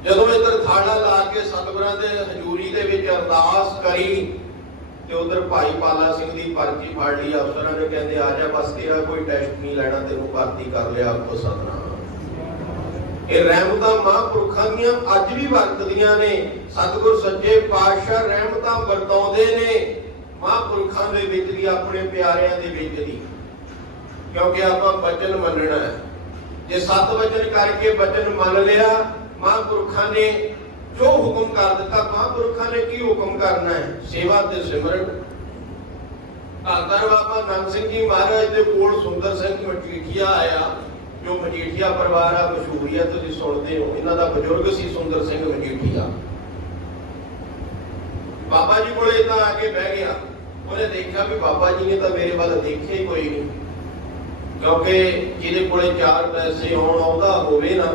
ਜਦੋਂ ਇੱਧਰ ਥਾਲਾ ਲਾ ਕੇ ਸਤਿਗੁਰਾਂ ਦੇ ਹਜ਼ੂਰੀ ਦੇ ਵਿੱਚ ਅਰਦਾਸ ਕਰੀ, ਤੇ ਉਧਰ ਭਾਈ ਪਾਲਾ ਸਿੰਘ ਦੀ ਪਰਚੀ ਫੜ ਲਈ। ਅਫਸਰਾਂ ਨੇ ਕਹਿੰਦੇ, ਆ ਜਾ, ਬਸ ਤੇਰਾ ਕੋਈ ਟੈਸਟ ਨਹੀਂ ਲੈਣਾ, ਤੈਨੂੰ ਭਰਤੀ ਕਰ ਲਿਆ। ਆਪਕੋ ਸਤਨਾਮ। ਇਹ ਰਹਿਮਤਾਂ ਮਹਾਂਪੁਰਖਾਂ ਦੀਆਂ ਅੱਜ ਵੀ ਵਰਤਦੀਆਂ ਨੇ। ਸਤਿਗੁਰ ਸੱਚੇ ਪਾਤਸ਼ਾਹ ਰਹਿਮਤਾਂ ਵਰਤਾਉਂਦੇ ਨੇ ਮਹਾਂਪੁਰਖਾਂ ਦੇ ਵਿੱਚ ਵੀ, ਆਪਣੇ ਪਿਆਰਿਆਂ ਦੇ ਵਿੱਚ ਵੀ, ਕਿਉਂਕਿ ਆਪਾਂ ਬਚਨ ਮੰਨਣਾ ਹੈ। ਜੇ ਸਤ ਵਚਨ ਕਰਕੇ ਬਚਨ ਮੰਨ ਲਿਆ, ਮਹਾਂਪੁਰਖਾਂ ਨੇ ਜੋ ਹੁਕਮ ਕਰ ਦਿੱਤਾ, ਮਹਾਂਪੁਰਖਾਂ ਨੇ ਕੀ ਹੁਕਮ ਕਰਨਾ ਹੈ? ਸੇਵਾ ਤੇ ਸਿਮਰਨ। ਧੰਨ ਬਾਬਾ ਨੰਦ ਸਿੰਘ ਜੀ ਮਹਾਰਾਜ ਦੇ ਕੋਲ ਸੁੰਦਰ ਸਿੰਘ ਮਜੀਠੀਆ ਆਇਆ, ਜੋ ਮਜੀਠੀਆ ਪਰਿਵਾਰ ਆ, ਮਸ਼ਹੂਰੀ ਹੈ, ਤੁਸੀਂ ਸੁਣਦੇ ਹੋ। ਇਹਨਾਂ ਦਾ ਬਜ਼ੁਰਗ ਸੀ ਸੁੰਦਰ ਸਿੰਘ ਮਜੀਠੀਆ। ਬਾਬਾ ਜੀ ਕੋਲੇ ਤਾਂ ਆ ਕੇ ਬਹਿ ਗਿਆ। ਉਹਨੇ ਦੇਖਿਆ ਵੀ ਬਾਬਾ ਜੀ ਨੇ ਤਾਂ ਮੇਰੇ ਵੱਲ ਦੇਖਿਆ ਹੀ ਕੋਈ ਨਹੀਂ, ਕਿਉਂਕਿ ਜਿਹਦੇ ਕੋਲੇ 4 ਪੈਸੇ ਆਉਣ ਆਉਂਦਾ ਹੋਵੇ ਨਾ,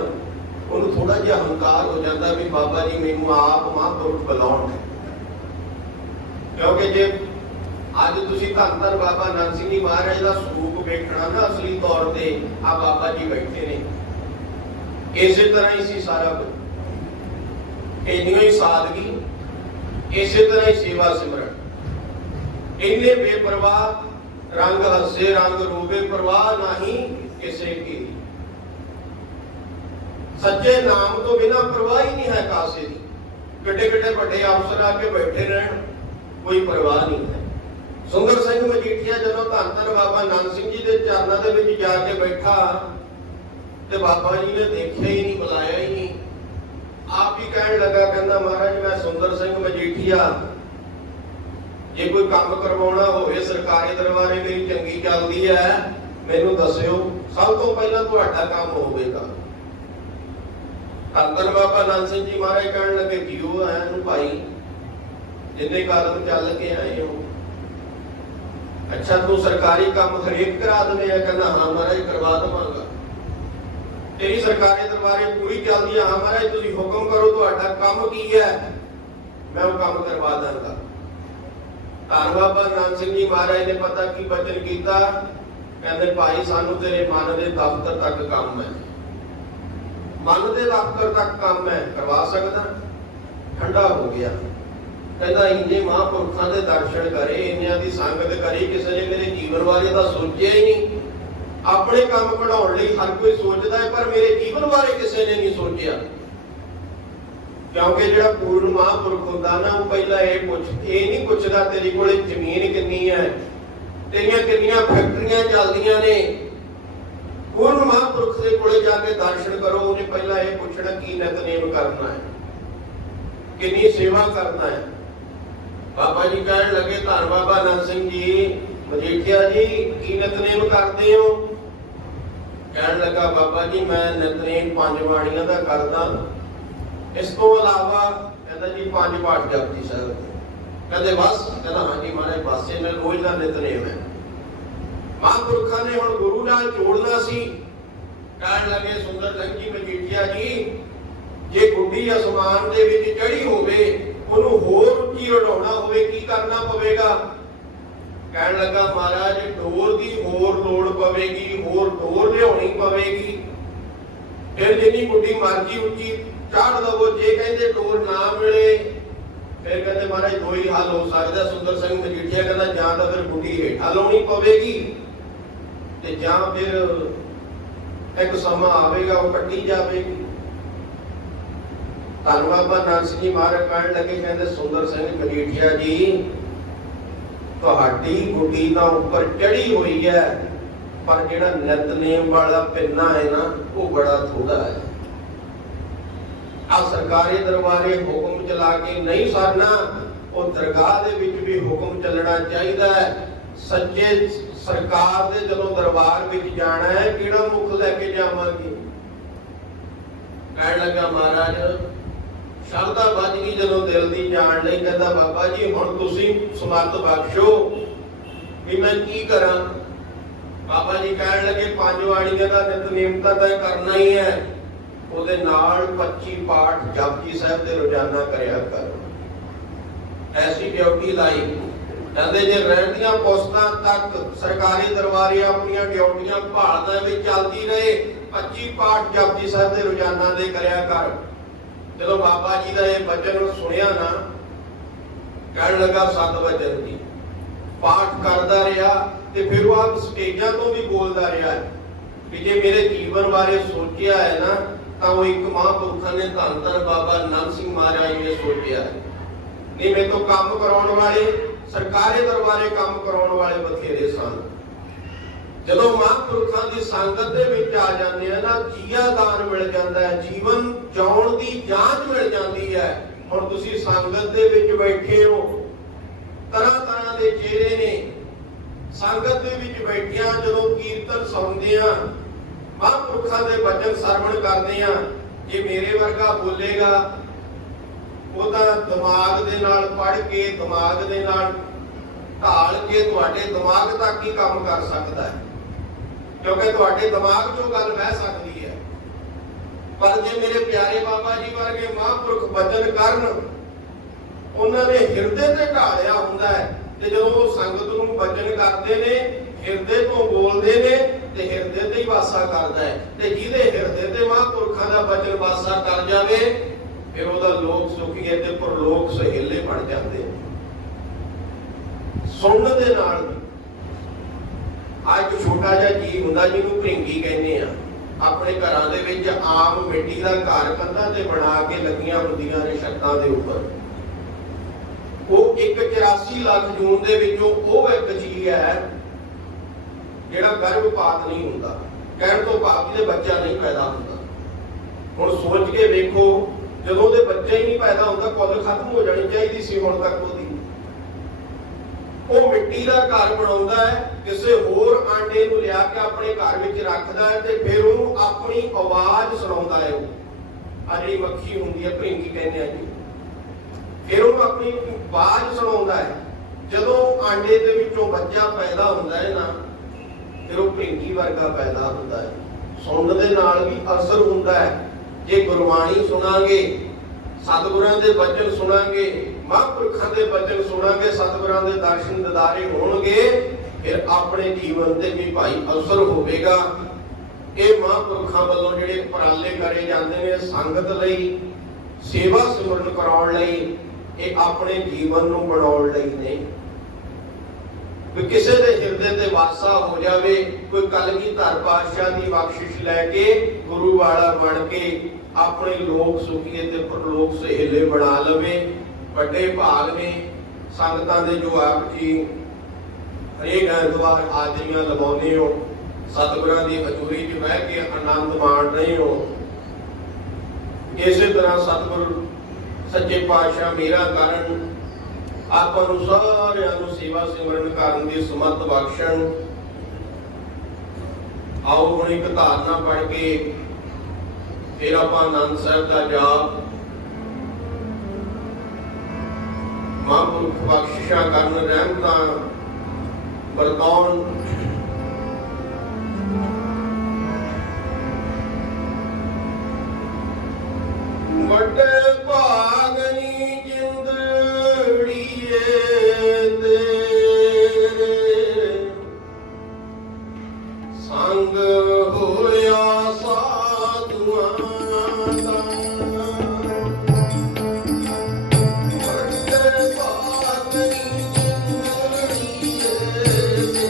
ਉਹਨੂੰ ਥੋੜਾ ਜਿਹਾ ਹੰਕਾਰ ਹੋ ਜਾਂਦਾ ਵੀ ਬਾਬਾ ਜੀ ਮੈਨੂੰ ਆਪ ਮਹਾਂਪੁਰਖ ਬੁਲਾਉਣ। ਕਿਉਂਕਿ ਜੇ ਅੱਜ ਤੁਸੀਂ ਧੰਨ ਬਾਬਾ ਨੰਦ ਸਿੰਘ ਜੀ ਮਹਾਰਾਜ ਦਾ ਸਰੂਪ ਵੇਖਣਾ ਨਾ, ਅਸਲੀ ਤੌਰ ਤੇ ਆ ਬਾਬਾ ਜੀ ਬੈਠੇ ਨੇ, ਇਸੇ ਤਰ੍ਹਾਂ ਹੀ ਸੀ ਸਾਰਾ ਕੁਝ। ਇੰਨੀ ਹੀ ਸਾਦਗੀ, ਇਸੇ ਤਰ੍ਹਾਂ ਹੀ ਸੇਵਾ ਸਿਮਰਨ, ਇੰਨੇ ਬੇਪਰਵਾਹ, ਰੰਗ ਹੱਸੇ ਰੰਗ ਰੂਪੇ, ਪਰਵਾਹ ਨਹੀਂ ਕਿਸੇ ਕੀ। ਸੱਚੇ ਨਾਮ ਤੋਂ ਬਿਨਾਂ ਪਰਵਾਹ ਹੀ ਨਹੀਂ ਹੈ ਕਾਸੇ ਦੀ। ਕਿੱਡੇ ਕਿੱਡੇ ਵੱਡੇ ਅਫਸਰ ਆ ਕੇ ਬੈਠੇ ਰਹਿਣ, ਕੋਈ ਪਰਵਾਹ ਨਹੀਂ ਹੈ। ਸੁੰਦਰ ਸਿੰਘ ਮਜੀਠੀਆ ਜਦੋਂ ਧੰਨ ਬਾਬਾ ਨੰਦ ਸਿੰਘ ਜੀ ਦੇ ਚਰਨਾਂ ਦੇ ਵਿੱਚ ਜਾ ਕੇ ਬੈਠਾ, ਤੇ ਬਾਬਾ ਜੀ ਨੇ ਦੇਖਿਆ ਹੀ ਨਹੀਂ, ਬੁਲਾਇਆ ਹੀ ਨਹੀਂ। ਆਪ ਹੀ ਕਹਿਣ ਲੱਗਾ, ਕਹਿੰਦਾ ਮਹਾਰਾਜ ਮੈਂ ਸੁੰਦਰ ਸਿੰਘ ਮਜੀਠੀਆ, ਜੇ ਕੋਈ ਕੰਮ ਕਰਵਾਉਣਾ ਹੋਵੇ ਸਰਕਾਰੀ ਦਰਬਾਰੇ ਮੇਰੀ ਚੰਗੀ ਚੱਲਦੀ ਹੈ, ਮੈਨੂੰ ਦੱਸਿਓ, ਸਭ ਤੋਂ ਪਹਿਲਾਂ ਤੁਹਾਡਾ ਕੰਮ ਹੋਵੇਗਾ। ਧੰਨ ਬਾਬਾ ਨੰਦ ਸਿੰਘ ਜੀ ਮਹਾਰਾਜ ਕਹਿਣ ਲੱਗੇ, ਜੀਓ ਐ ਨੂੰ ਭਾਈ, ਜਿੰਨੇ ਕਦਮ ਚੱਲ ਕੇ ਆਏ ਹੋ, ਅੱਛਾ ਤੂੰ ਸਰਕਾਰੀ ਕੰਮ ਹਰੇਕ ਕਰਾ ਦਿੰਦੇ ਆ? ਕਹਿੰਦਾ ਹਾਂ ਮਹਾਰਾਜ ਕਰਵਾ ਦਵਾਂਗਾ। ਤੇਰੀ ਸਰਕਾਰੀ ਦਰਬਾਰੇ ਪੂਰੀ ਚੱਲਦੀ ਹੈ? ਹਾਂ ਮਹਾਰਾਜ ਤੁਸੀਂ ਹੁਕਮ ਕਰੋ, ਤੁਹਾਡਾ ਕੰਮ ਕੀ ਹੈ, ਮੈਂ ਉਹ ਕੰਮ ਕਰਵਾ ਦਾਂਗਾ। ਧੰਨ ਬਾਬਾ ਨੰਦ ਸਿੰਘ ਜੀ ਮਹਾਰਾਜ ਨੇ ਪਤਾ ਕੀ ਬਚਨ ਕੀਤਾ? ਕਹਿੰਦੇ ਭਾਈ ਸਾਨੂੰ ਤੇਰੇ ਮਨ ਦੇ ਦਫ਼ਤਰ ਤੱਕ ਕੰਮ ਹੈ, ਮਨ ਦੇ ਦਫ਼ਤਰ ਤੱਕ ਕੰਮ ਹੈ, ਕਰਵਾ ਸਕਦਾ? ਠੰਡਾ ਹੋ ਗਿਆ। ਕਹਿੰਦਾ ਇੰਨੇ ਮਹਾਂਪੁਰਖਾਂ ਦੇ ਦਰਸ਼ਨ ਕਰੇ, ਇੰਨਿਆਂ ਦੀ ਸੰਗਤ ਕਰੀ, ਕਿਸੇ ਨੇ ਮੇਰੇ ਜੀਵਨ ਬਾਰੇ ਤਾਂ ਸੋਚਿਆ ਹੀ ਨਹੀਂ। ਆਪਣੇ ਕੰਮ ਕਢਾਉਣ ਲਈ ਹਰ ਕੋਈ ਸੋਚਦਾ ਹੈ, ਪਰ ਮੇਰੇ ਜੀਵਨ ਬਾਰੇ ਕਿਸੇ ਨੇ ਨਹੀਂ ਸੋਚਿਆ। क्योंकि जो पूर्ण महापुरख होंदा ना वो पहला ये नहीं पुछदा तेरे कोले जमीन कितनी है, तेरियां कितनियां फैक्ट्रियां चलदियां ने। पूर्ण महापुरख के कोले जाके दर्शन करो, उन्हें पहला ये पूछना की नितनेम करना है, कितनी सेवा करना है। बाबा जी कहने लगे धन बाबा नंद सिंह जी मजीठिया जी की नितनेम करते हो? कहने लगा बाबा जी मैं नितनेम 5 बाणियां दा करदा, इस तो अलावा कहता जी 5 पाठ जपजी साहब। कहते बस? कहता हाँ जी महाराज बस ये मेरा रोज का नितनेम है। महापुरखा ने हुण गुरु नाल जोड़ना सी। कहने लगे सुंदर सिंह जी मजीठिया जी जे गुड्डी आसमान दे विच चढ़ी होवे ਉਹਨੂੰ ਹੋਰ ਉੱਚੀ ਉਡਾਉਣਾ ਹੋਵੇ ਕੀ ਕਰਨਾ ਪਵੇਗਾ? ਕਹਿਣ ਲੱਗਾ ਮਹਾਰਾਜ ਡੋਰ ਦੀ ਹੋਰ ਲੋੜ ਪਵੇਗੀ, ਹੋਰ ਡੋਰ ਲਿਆਉਣੀ ਪਵੇਗੀ। ਫਿਰ ਜਿੰਨੀ ਗੁੱਡੀ ਮਰਜੀ ਉੱਚੀ ਚੜ੍ਹ ਦਵੋ, ਜੇ ਕਹਿੰਦੇ ਡੋਰ ਨਾ ਮਿਲੇ ਫਿਰ ਕਹਿੰਦੇ ਮਹਾਰਾਜ ਦੋ ਹੀ ਹੱਲ ਹੋ ਸਕਦਾ। ਸੁੰਦਰ ਸਿੰਘ ਮਜੀਠੀਆ ਕਹਿੰਦਾ ਜਾਂ ਤਾਂ ਫਿਰ ਗੁੱਡੀ ਹੇਠਾਂ ਲਾਉਣੀ ਪਵੇਗੀ ਤੇ ਜਾਂ ਫਿਰ ਇੱਕ ਸਮਾਂ ਆਵੇਗਾ ਉਹ ਕੱਟੀ ਜਾਵੇਗੀ। ਧੰਨ ਬਾਬਾ ਨਾਨਕ ਸਿੰਘ ਜੀ ਮਹਾਰਾਜ ਕਹਿਣ ਲੱਗੇ ਕਹਿੰਦੇ ਸੁੰਦਰ ਸਿੰਘ ਮਜੀਠੀਆ ਜੀ ਤੁਹਾਡੀ ਗੁੱਡੀ ਤਾਂ ਉੱਪਰ ਚੜੀ ਹੋਈ ਹੈ, ਪਰ ਜਿਹੜਾ ਨਿਤਨੇਮ ਵਾਲਾ ਪਿੰਨਾ ਹੈ ਨਾ ਉਹ ਬੜਾ ਥੋੜਾ ਹੈ। ਆ ਸਰਕਾਰੀ ਦਰਬਾਰੇ ਹੁਕਮ ਚਲਾ ਕੇ ਨਹੀਂ ਸਰਨਾ, ਉਹ ਦਰਗਾਹ ਦੇ ਵਿੱਚ ਵੀ ਹੁਕਮ ਚੱਲਣਾ ਚਾਹੀਦਾ ਹੈ। ਸੱਚੇ ਸਰਕਾਰ ਦੇ ਜਦੋਂ ਦਰਬਾਰ ਵਿੱਚ ਜਾਣਾ ਹੈ ਕਿਹੜਾ ਮੁਖ ਲੈ ਕੇ ਜਾਵਾਂਗੇ? ਕਹਿਣ ਲੱਗਾ ਮਹਾਰਾਜ ਸ਼ਰਧਾ ਵੱਜ ਗਈ ਜਦੋਂ ਦਿਲ ਦੀ ਜਾਣ ਲਈ। ਕਹਿੰਦਾ ਬਾਬਾ ਜੀ ਹੁਣ ਤੁਸੀਂ ਸਮਰਥ ਬਖਸ਼ੋ ਵੀ ਮੈਂ ਕੀ ਕਰਾਂ? ਬਾਬਾ ਜੀ ਕਹਿਣ ਲੱਗੇ 5 ਬਾਣੀਆਂ ਦਾ ਨਿਤਨੇਮ ਤਾਂ ਕਰਨਾ ਹੀ ਹੈ, ਉਹਦੇ ਨਾਲ 25 ਪਾਠ ਜਪਜੀ ਸਾਹਿਬ ਦੇ ਰੋਜ਼ਾਨਾ ਕਰਿਆ ਕਰੋ। ਐਸੀ ਡਿਊਟੀ ਲਾਈ। ਕਹਿੰਦੇ ਜੇ ਰਹਿੰਦੀਆਂ ਪੁਸਤਾਂ ਤੱਕ ਸਰਕਾਰੀ ਦਰਬਾਰੇ ਆਪਣੀਆਂ ਡਿਊਟੀਆਂ ਭਾਲਦਾ ਵਿੱਚ ਚੱਲਦੀ ਰਹੇ, 25 ਪਾਠ ਜਪਜੀ ਸਾਹਿਬ ਦੇ ਰੋਜ਼ਾਨਾ ਦੇ ਕਰਿਆ ਕਰ। ਜਦੋਂ ਬਾਬਾ ਜੀ ਦਾ ਇਹ ਬਚਨ ਸੁਣਿਆ ਨਾ, ਕਹਿਣ ਲੱਗਾ 7 ਵਚਨ ਦੀ ਪਾਠ ਕਰਦਾ ਰਿਹਾ ਤੇ ਫਿਰ ਉਹ ਆਪ ਸਟੇਜਾਂ ਤੋਂ ਵੀ ਬੋਲਦਾ ਰਿਹਾ ਕਿ ਜੇ ਮੇਰੇ ਜੀਵਨ ਬਾਰੇ ਸੋਚਿਆ ਹੈ ਨਾ ਤਾਂ ਉਹ ਇੱਕ ਮਹਾਂਪੁਰਖਾਂ ਨੇ ਧੰਨ ਧੰਨ ਬਾਬਾ ਨੰਦ ਸਿੰਘ ਮਹਾਰਾਜ ਨੇ ਸੋਚਿਆ ਹੈ। ਨਹੀਂ ਮੇਰੇ ਤੋਂ ਕੰਮ ਕਰਾਉਣ ਵਾਲੇ ਸਰਕਾਰੀ ਦਰਬਾਰੇ ਕੰਮ ਕਰਾਉਣ ਵਾਲੇ ਬਥੇਰੇ ਸਨ। ਜਦੋਂ ਮਹਾਂਪੁਰਖਾਂ ਦੀ ਸੰਗਤ ਦੇ ਵਿੱਚ ਆ ਜਾਂਦੇ ਆ ਨਾ ਜੀਆ ਦਾਨ ਮਿਲ ਜਾਂਦਾ ਹੈ, ਜੀਵਨ ਜਿਉਣ ਦੀ ਜਾਂਚ ਮਿਲ ਜਾਂਦੀ ਹੈ। ਹੁਣ ਤੁਸੀਂ ਸੰਗਤ ਦੇ ਵਿੱਚ ਬੈਠੇ ਹੋ, ਤਰ੍ਹਾਂ ਤਰ੍ਹਾਂ ਦੇ ਚਿਹਰੇ ਨੇ। ਸੰਗਤ ਦੇ ਵਿੱਚ ਬੈਠਿਆਂ ਜਦੋਂ ਕੀਰਤਨ ਸੁਣਦੇ ਆ, ਮਹਾਂਪੁਰਖਾਂ ਦੇ ਬਚਨ ਸਰਵਣ ਕਰਦੇ ਆ, ਜੇ ਮੇਰੇ ਵਰਗਾ ਬੋਲੇਗਾ ਉਹ ਤਾਂ ਦਿਮਾਗ ਦੇ ਨਾਲ ਪੜ੍ਹ ਕੇ ਦਿਮਾਗ ਦੇ ਨਾਲ ਢਾਲ ਕੇ ਤੁਹਾਡੇ ਦਿਮਾਗ ਤੱਕ ਹੀ ਕੰਮ ਕਰ ਸਕਦਾ ਹੈ, ਕਿਉਂਕਿ ਤੁਹਾਡੇ ਦਿਮਾਗ 'ਚੋਂ ਗੱਲ ਬਹਿ ਸਕਦੀ ਹੈ। ਪਰ ਜੇ ਮੇਰੇ ਪਿਆਰੇ ਬਾਬਾ ਜੀ ਵਰਗੇ ਮਹਾਂਪੁਰਖ ਬਚਨ ਕਰਨ, ਉਹਨਾਂ ਨੇ ਹਿਰਦੇ ਤੇ ਢਾਲਿਆ ਹੁੰਦਾ ਹੈ ਤੇ ਜਦੋਂ ਉਹ ਸੰਗਤ ਨੂੰ ਬਚਨ ਕਰਦੇ ਨੇ ਹਿਰਦੇ ਤੋਂ ਬੋਲਦੇ ਨੇ ਤੇ ਹਿਰਦੇ ਤੇ ਹੀ ਵਾਸਾ ਕਰਦਾ ਹੈ। ਤੇ ਜਿਹਦੇ ਹਿਰਦੇ ਤੇ ਮਹਾਂਪੁਰਖਾਂ ਦਾ ਬਚਨ ਵਾਸਾ ਕਰ ਜਾਵੇ ਫਿਰ ਉਹਦਾ ਲੋਕ ਸੁਖੀਏ ਤੇ ਪਰਲੋਕ ਸਹੇਲੇ ਬਣ ਜਾਂਦੇ। ਸੁਣਨ ਦੇ ਨਾਲ ਅੱਜ ਛੋਟਾ ਜਿਹਾ ਜੀਵ ਹੁੰਦਾ ਜਿਹਨੂੰ ਭਿੰਗੀ ਕਹਿੰਦੇ ਆ, ਆਪਣੇ ਘਰਾਂ ਦੇ ਵਿੱਚ ਆਮ ਮਿੱਟੀ ਦਾ ਘਰ ਕੰਧਾਂ ਤੇ ਬਣਾ ਕੇ ਲੱਗੀਆਂ ਹੁੰਦੀਆਂ ਨੇ ਛੱਤਾਂ ਦੇ ਉੱਪਰ। ਉਹ 84 ਲੱਖ ਜੂਨ ਦੇ ਵਿੱਚੋਂ ਉਹ ਇੱਕ ਜੀਵ ਹੈ ਜਿਹੜਾ ਗਰਭਪਾਤ ਨਹੀਂ ਹੁੰਦਾ, ਕਹਿਣ ਤੋਂ ਭਾਵ ਜਿਹਦੇ ਬੱਚਾ ਨਹੀਂ ਪੈਦਾ ਹੁੰਦਾ। ਹੁਣ ਸੋਚ ਕੇ ਵੇਖੋ, ਜਦੋਂ ਉਹਦੇ ਬੱਚਾ ਹੀ ਨਹੀਂ ਪੈਦਾ ਹੁੰਦਾ ਕੁੱਲ ਖਤਮ ਹੋ ਜਾਣੀ ਚਾਹੀਦੀ ਸੀ ਹੁਣ ਤੱਕ ਉਹਦੀ। ਉਹ ਮਿੱਟੀ ਦਾ ਘਰ ਬਣਾਉਂਦਾ ਹੈ, ਕਿਸੇ ਹੋਰ ਆਂਡੇ ਨੂੰ ਲਿਆ ਕੇ ਆਪਣੇ ਘਰ ਵਿੱਚ ਰੱਖਦਾ ਹੈ ਤੇ ਫਿਰ ਉਹਨੂੰ ਆਪਣੀ ਆਵਾਜ਼ ਸੁਣਾਉਂਦਾ ਹੈ। ਉਹ ਆ ਜਿਹੜੀ ਮੱਖੀ ਹੁੰਦੀ ਹੈ, ਭਿੰਗੀ ਕਹਿੰਦੇ ਆ ਜੀ, ਫਿਰ ਉਹਨੂੰ ਆਪਣੀ ਆਵਾਜ਼ ਸੁਣਾਉਂਦਾ ਹੈ। ਜਦੋਂ ਆਂਡੇ ਦੇ ਵਿੱਚੋਂ ਬੱਚਾ ਪੈਦਾ ਹੁੰਦਾ ਹੈ ਨਾ, ਫਿਰ ਉਹ ਭਿੰਗੀ ਵਰਗਾ ਪੈਦਾ ਹੁੰਦਾ ਹੈ। ਸੁਣਨ ਦੇ ਨਾਲ ਵੀ ਅਸਰ ਹੁੰਦਾ ਹੈ। ਜੇ ਗੁਰਬਾਣੀ ਸੁਣਾਂਗੇ, ਸਤਿਗੁਰਾਂ ਦੇ ਬਚਨ ਸੁਣਾਂਗੇ, ਮਹਾਂਪੁਰਖਾਂ ਦੇ ਬਚਨ ਸੁਣਾਂਗੇ, ਸਤਿਗੁਰਾਂ ਦੇ ਦਰਸ਼ਨ ਦਿਦਾਰੇ ਹੋਣਗੇ, ਫਿਰ ਆਪਣੇ ਜੀਵਨ ਤੇ ਵੀ ਭਾਈ ਅਸਰ ਹੋਵੇਗਾ। ਇਹ ਮਹਾਂਪੁਰਖਾਂ ਵੱਲੋਂ ਜਿਹੜੇ ਉਪਰਾਲੇ ਕਰੇ ਜਾਂਦੇ ਨੇ ਸੰਗਤ ਲਈ, ਸੇਵਾ ਸਿਮਰਨ ਕਰਾਉਣ ਲਈ, ਇਹ ਆਪਣੇ ਜੀਵਨ ਨੂੰ ਬਣਾਉਣ ਲਈ ਨੇ। ਕਿ ਕਿਸੇ ਦੇ ਹਿਰਦੇ ਤੇ ਵਾਸਾ ਹੋ ਜਾਵੇ, ਕੋਈ ਕਲਗੀਧਰ ਪਾਤਸ਼ਾਹ ਦੀ ਬਖਸ਼ਿਸ਼ ਲੈ ਕੇ ਗੁਰੂ ਵਾਲਾ ਬਣ ਕੇ ਆਪਣੇ ਲੋਕ ਸੁਖੀਏ ਤੇ ਪਰਲੋਕ ਸਹੇਲੇ ਬਣਾ ਲਵੇ। ਵੱਡੇ ਭਾਗ ਨੇ ਸੰਗਤਾਂ ਦੇ ਜੋ ਆਪ ਜੀ ਹਰੇਕ ਐਤਵਾਰ ਹਾਜ਼ਰੀਆਂ ਲਗਾਉਂਦੇ ਹੋ, ਸਤਿਗੁਰਾਂ ਦੀ ਹਜ਼ੂਰੀ 'ਚ ਬਹਿ ਕੇ ਆਨੰਦ ਮਾਣ ਰਹੇ ਹੋ। ਇਸੇ ਤਰ੍ਹਾਂ ਸਤਿਗੁਰ ਸੱਚੇ ਪਾਤਸ਼ਾਹ ਮੇਰਾ ਕਰਨ ਆਪਾਂ ਨੂੰ ਸਾਰਿਆਂ ਨੂੰ ਸੇਵਾ ਸਿਮਰਨ ਕਰਨ ਦੀ ਸਮਰੱਥ ਬਖਸ਼ਣ। ਆਓ ਹੁਣ ਇੱਕ ਧਾਰਨਾ ਪੜ੍ਹ ਕੇ ਫਿਰ ਆਪਾਂ ਆਨੰਦ ਸਾਹਿਬ ਦਾ ਜਾਪ ਮਹਾਂਪੁਰਖ ਬਖਸ਼ਿਸ਼ਾਂ ਕਰਨ, ਰਹਿਮਤਾਂ ਵਰਤਾਉਣ। ਵੱਡੇ ਭਾਗਨੀ ਜਿੰਦੜੀਏ ਤੇ ਸੰਗ ਹੋਇਆ ਸਾਧੂਆਂ ਦਾ। ਵੱਡੇ ਭਾਗਨੀ ਜਿੰਦੜੀਏ ਤੇ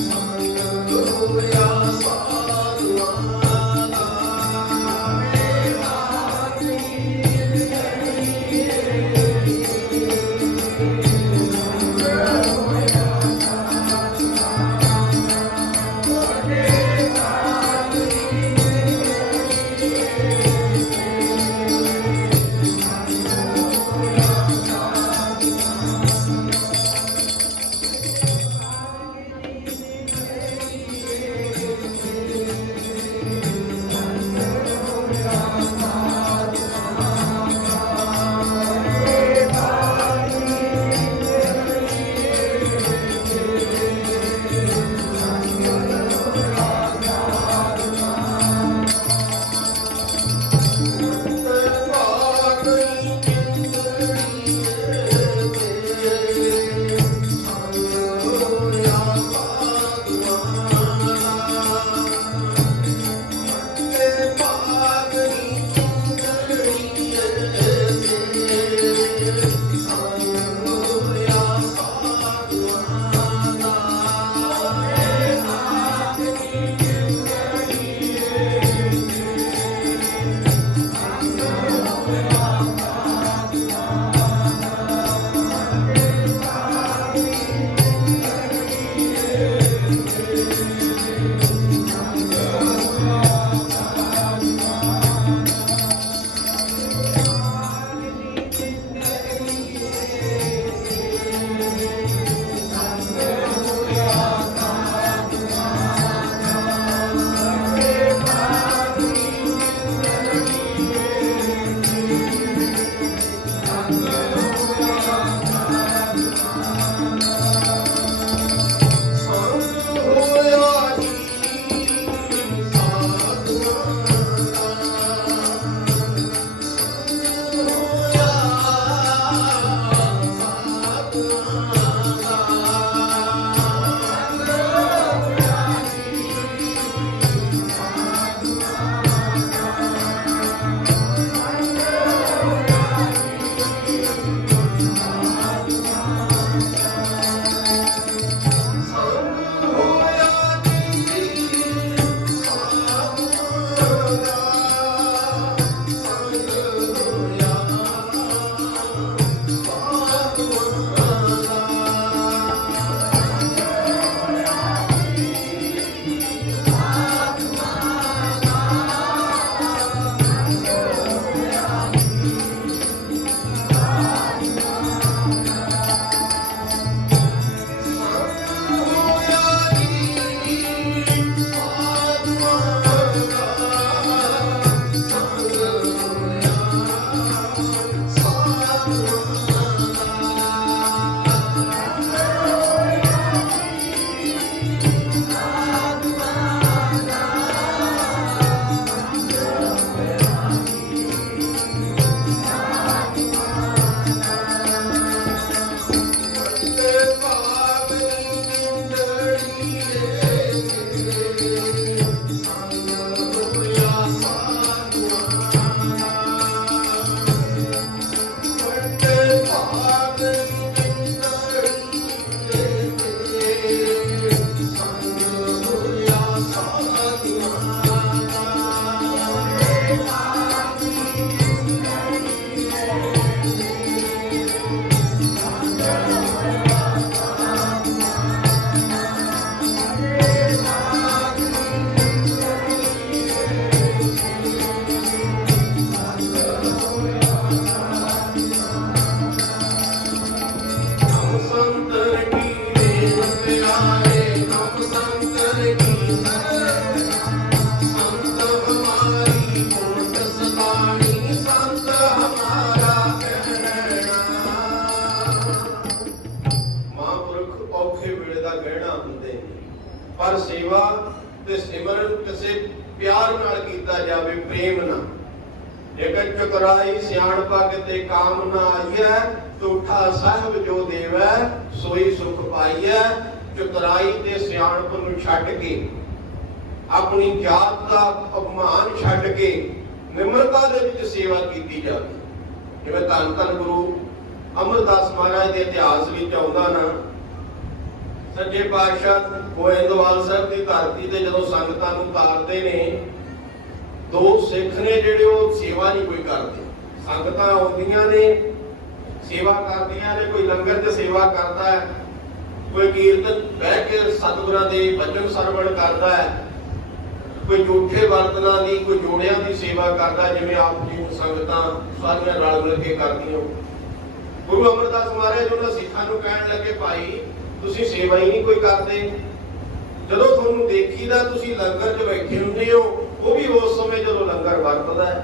ਸੰਗ ਹੋਇਆ ਸਾਧੂਆਂ ਦਾ। पर सेवा ते सिमरन किसी प्यार नाल कीता जावे, प्रेम नाल। जेकर चतुराई सियाणपा किते काम ना आईए, झूठा साहब जो देवै सोई सुख पाईए। चतुराई ते सियाणप नूं छड्ड के, अपनी जात का अपमान छड्ड के निमरता दे विच सेवा कीती जावे। जिवें धन धन गुरु अमरदास महाराज के इतिहास विच आउंदा ना, सच्चे पातशाह गोइंदवाल साहब की धरती ते जदों संगतां नूं तारदे ने, दो सिख ने जिहड़े वो सेवा नहीं कोई करते। संगतां आउंदियां ने, सेवा करदियां ने, कोई लंगर च सेवा करता है, कोई कीर्तन बह के सतगुरां दे वचन सरवण करता है, कोई झूठे बर्तनां दी, कोई जोड़ियां दी सेवा करता, जिवें आप जी संगतां सारियां रल मिल के करदियां। गुरु अमरदास महाराज उन्हां सिखां नूं कहण लगे, भाई तुसीं सेवा ही नहीं कोई करते। जदों तुहानूं देखीदा तुसीं लंगर च बैठे हुंदे हो, वो भी उस समय जदों लंगर वरतदा है,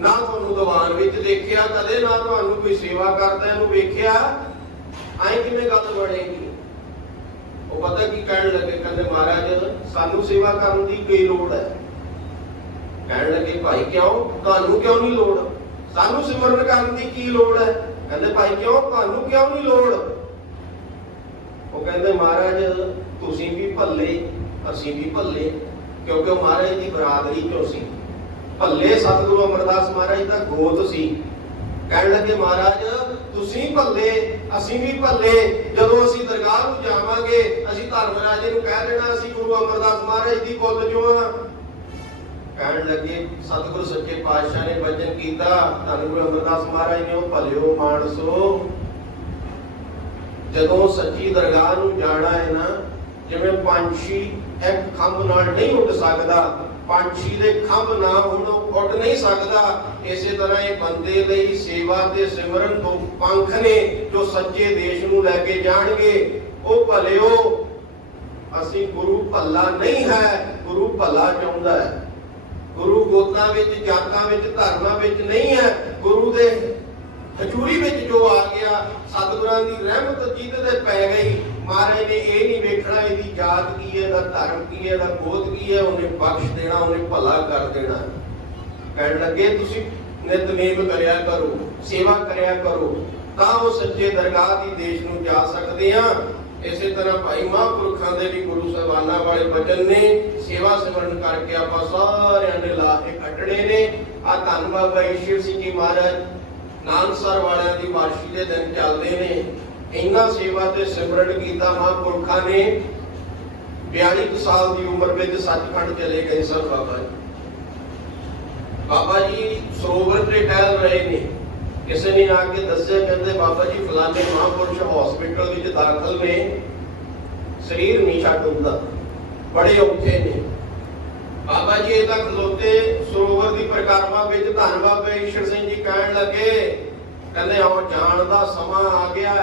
ना तुहानूं दीवान विच देखिया कदे, ना तुहानूं कोई सेवा करदा इहनूं वेखिया। ऐ किवें गल बणेगी? वो पता की कहण लगे, कहंदे महाराज सानूं सेवा करन दी की लोड़ है? कहण लगे भाई क्यों, तुहानूं क्यों नहीं लोड़? सानूं सिमरन करन दी की लोड़ है? कहंदे भाई क्यों, तुहानूं क्यों नहीं लोड़? वो कहंदे महाराज तुसीं भी भल्ले असीं भी भल्ले, क्योंकि वो महाराज की बरादरी चों सी। भल्ले सतगुरु अमरदास महाराज दा गोत सी। कहण लगे महाराज तुसीं भल्ले असीं भी भल्ले, जदों असीं दरगाह नूं जावांगे असीं धर्मराजे नूं कह देना असीं गुरु अमरदास महाराज दी कुल चों हां। कहण लगे सतगुरु सच्चे पातशाह ने वचन कीता, धन गुरु अमरदास महाराज ने, ओ भल्लिओ मानसो, जदों सच्ची दरगाह नूं जाना है ना, जिवें पंछी एक खंभ नाल नहीं उड़ सकदा, पंछी दे खंभ ना होण उड़ नहीं सकदा, इसे तरह ये बंदे लई सेवा ते सिमरन दो पंख ने जो सच्चे देश नूं लैके जाणगे। ओ भलिओ असीं गुरु भला नहीं है, गुरु भला चाहुंदा है। गुरु गोतां विच जातां विच धर्मां विच नहीं है, गुरु दे हजूरी विच जो आ गया, सतगुरां दी रहमत जिहदे ते पै गई। महाराज ने ये नहीं वेखना इहदी जात की है, इहदा धर्म की है, इहदा गोत की है, उन्हें बख्श देना, उन्हें भला कर देना। कहण लगे तुसीं नितनेम करिया करो, सेवा करिया करो, तां वो सच्चे दरगाह दी देश नूं जा सकदे आ। इसे तरह भाई महापुरखां दे भी गुरु साहिबानां वाले वचन ने, सेवा सिमरन करके आपां सारिआं ने ला के कटणे ने। आ धੰन बाबा ईश्वर सिंह जी महाराज नानसर वालियां दी वारसी दे दिन चलदे ने। इन्ना सेवा ते सिमरन कीता महापुरखां ने। 42 साल की उम्र में सचखंड चले गए सन बाबा जी। बाबा जी सरोवर से टहल रहे ने, किसी ने आके दस्या, कहते बाबा जी फलाने महापुरुष हॉस्पिटल में दाखिल ने, शरीर नहीं छड्ड हुंदा, बड़े औखे ने। बाबा जी इदा खलोते सरोवर की परिक्रमा में धन बाबा ईश्वर सिंह जी कहण लगे, कहते आओ जाण दा समा आ गया,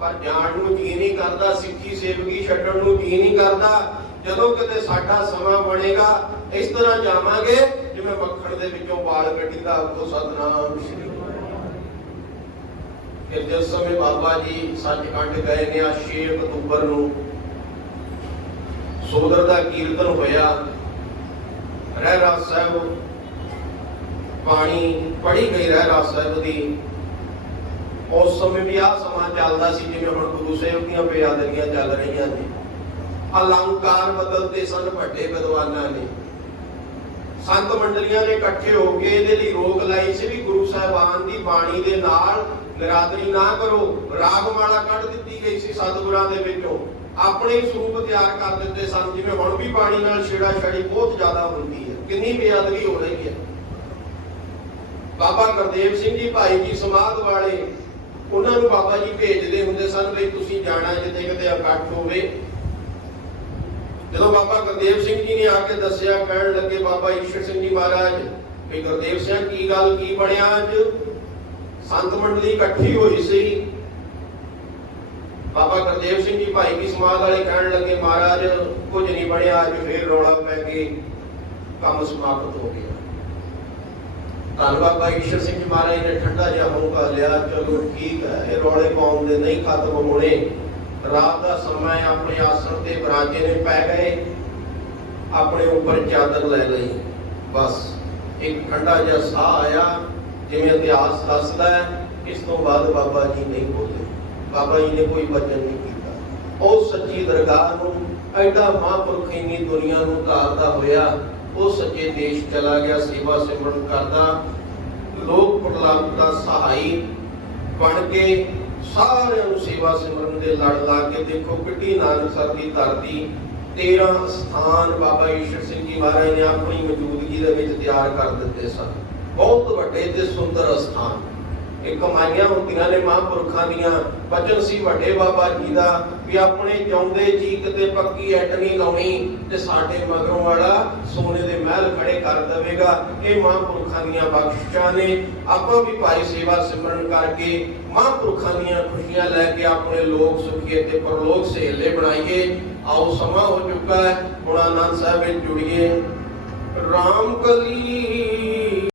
पर जाण नूं जी नहीं करता, सिੱਖੀ सेवकी छड्डण नूं जी नहीं करता। जदों किते साडा समा बनेगा इस तरह जावांगे जिवें मक्खण दे विचों वाल कढीदा, तो सतनाम श्री। फिर जिस समय बाबा जी सचखंड गए ने, 6 अक्तूबर नूं सोदर दा कीर्तन होया, रहरास साहब पानी पढ़ी गई रहरास साहब दी। उस समय भी आ समा चलदा सी जिवें हुण गुरु ਸਾਹਿਬ ਦੀਆਂ बेआदरियां चल रही ने। अलंकार बदलते सन ਵੱਡੇ विद्वानां ने, संत मंडलियां ने इकट्ठे होके ਇਹਦੇ ਲਈ ਰੋਕ ਲਾਈ ਸੀ ਵੀ ਗੁਰੂ ਸਾਹਿਬਾਨ ਦੀ ਬਾਣੀ ਦੇ ਨਾਲ ਨਿਰਾਦਰੀ ਨਾ ਕਰੋ। ਰਾਗਮਾਲਾ ਕੱਢ ਦਿੱਤੀ ਗਈ ਸੀ ਸਤਿਗੁਰਾਂ ਦੇ ਵਿੱਚੋਂ, ਆਪਣੇ ਸਰੂਪ ਤਿਆਰ ਕਰ ਦਿੱਤੇ ਸਨ। ਜਿਵੇਂ ਹੁਣ ਵੀ ਬਾਣੀ ਨਾਲ ਛੇੜਾ ਛੜੀ ਬਹੁਤ ਜ਼ਿਆਦਾ ਹੁੰਦੀ ਹੈ, ਕਿੰਨੀ ਬੇਅਦਬੀ ਹੋ ਰਹੀ ਹੈ। ਬਾਬਾ ਗੁਰਦੇਵ ਸਿੰਘ ਜੀ ਭਾਈ ਜੀ ਸਮਾਧ ਵਾਲੇ, ਉਹਨਾਂ ਨੂੰ ਬਾਬਾ ਜੀ ਭੇਜਦੇ ਹੁੰਦੇ ਸਨ ਵੀ ਤੁਸੀਂ ਜਾਣਾ ਜਿੱਥੇ ਕਿਤੇ ਇਕੱਠ ਹੋਵੇ। ਜਦੋਂ ਬਾਬਾ ਗੁਰਦੇਵ ਸਿੰਘ ਜੀ ਨੇ ਆ ਕੇ ਦੱਸਿਆ, ਕਹਿਣ ਲੱਗੇ ਬਾਬਾ ਈਸ਼ਰ ਸਿੰਘ ਜੀ ਮਹਾਰਾਜ ਵੀ ਗੁਰਦੇਵ ਸਿੰਘ ਕੀ ਗੱਲ ਕੀ ਬਣਿਆ? ਅੱਜ ਸੰਤ ਮੰਡਲੀ ਇਕੱਠੀ ਹੋਈ ਸੀ। ਬਾਬਾ ਗੁਰਦੇਵ ਸਿੰਘ ਜੀ ਭਾਈ ਕੀ ਸਮਾਧ ਵਾਲੇ ਕਹਿਣ ਲੱਗੇ ਮਹਾਰਾਜ ਕੁਝ ਨਹੀਂ ਬਣਿਆ, ਅੱਜ ਫੇਰ ਰੌਲਾ ਪੈ ਕੇ ਕੰਮ ਸਮਾਪਤ ਹੋ ਗਿਆ। ਧੰਨ ਬਾਬਾ ਈਸ਼ਰ ਸਿੰਘ ਜੀ ਮਹਾਰਾਜ ਨੇ ਠੰਡਾ ਜਿਹਾ ਹੌਂਕਾ ਲਿਆ, ਚਲੋ ਠੀਕ ਹੈ, ਇਹ ਰੌਲੇ ਪਾਉਣ ਦੇ ਨਹੀਂ ਖਤਮ ਹੋਣੇ, रात का समय अपने आसन ते विराजे ने पै गए, अपने ऊपर चादर ले ली, बस एक ठंडा जिहा साह आया, जिवें इतिहास दसदा है। इस तो बाद बाबा जी नहीं बोले, बाबा जी ने कोई वचन नहीं किया। उस सच्ची दरगाह नूं एडा महापुरख इन्नी दुनिया नूं धारदा होया उस सच्चे देश चला गया, सेवा सिमरन करदा, लोक पटलाव का सहाई बन के सारे सेवा सिमरन के लड़ ला के। देखो किड्डी नानकसर की धरती 13 स्थान बाबा ईश्वर सिंह जी महाराज ने अपनी मौजूदगी दे विच तैयार कर दिते सन, बहुत वड्डे ते सुंदर स्थान। एक कमाइयां होंदियां ने महापुरखां दियां, वचन सी वड्डे बाबा जी दा भी अपने चाहुंदे जी किते पक्की ऐट नहीं लाउणी ते साडे मगरों वाला सोने दे महल खड़े कर देवेगा। ये महापुरखां दियां बख्शिशां ने। आपां भी भाई सेवा सिमरन करके महापुरखां दियां खुशियां लैके अपने लोक सुखीए ते परलोक सहेले बनाइए। आओ समा हो चुका है, हुण आनंद साहिब विच जुड़िए। राम कली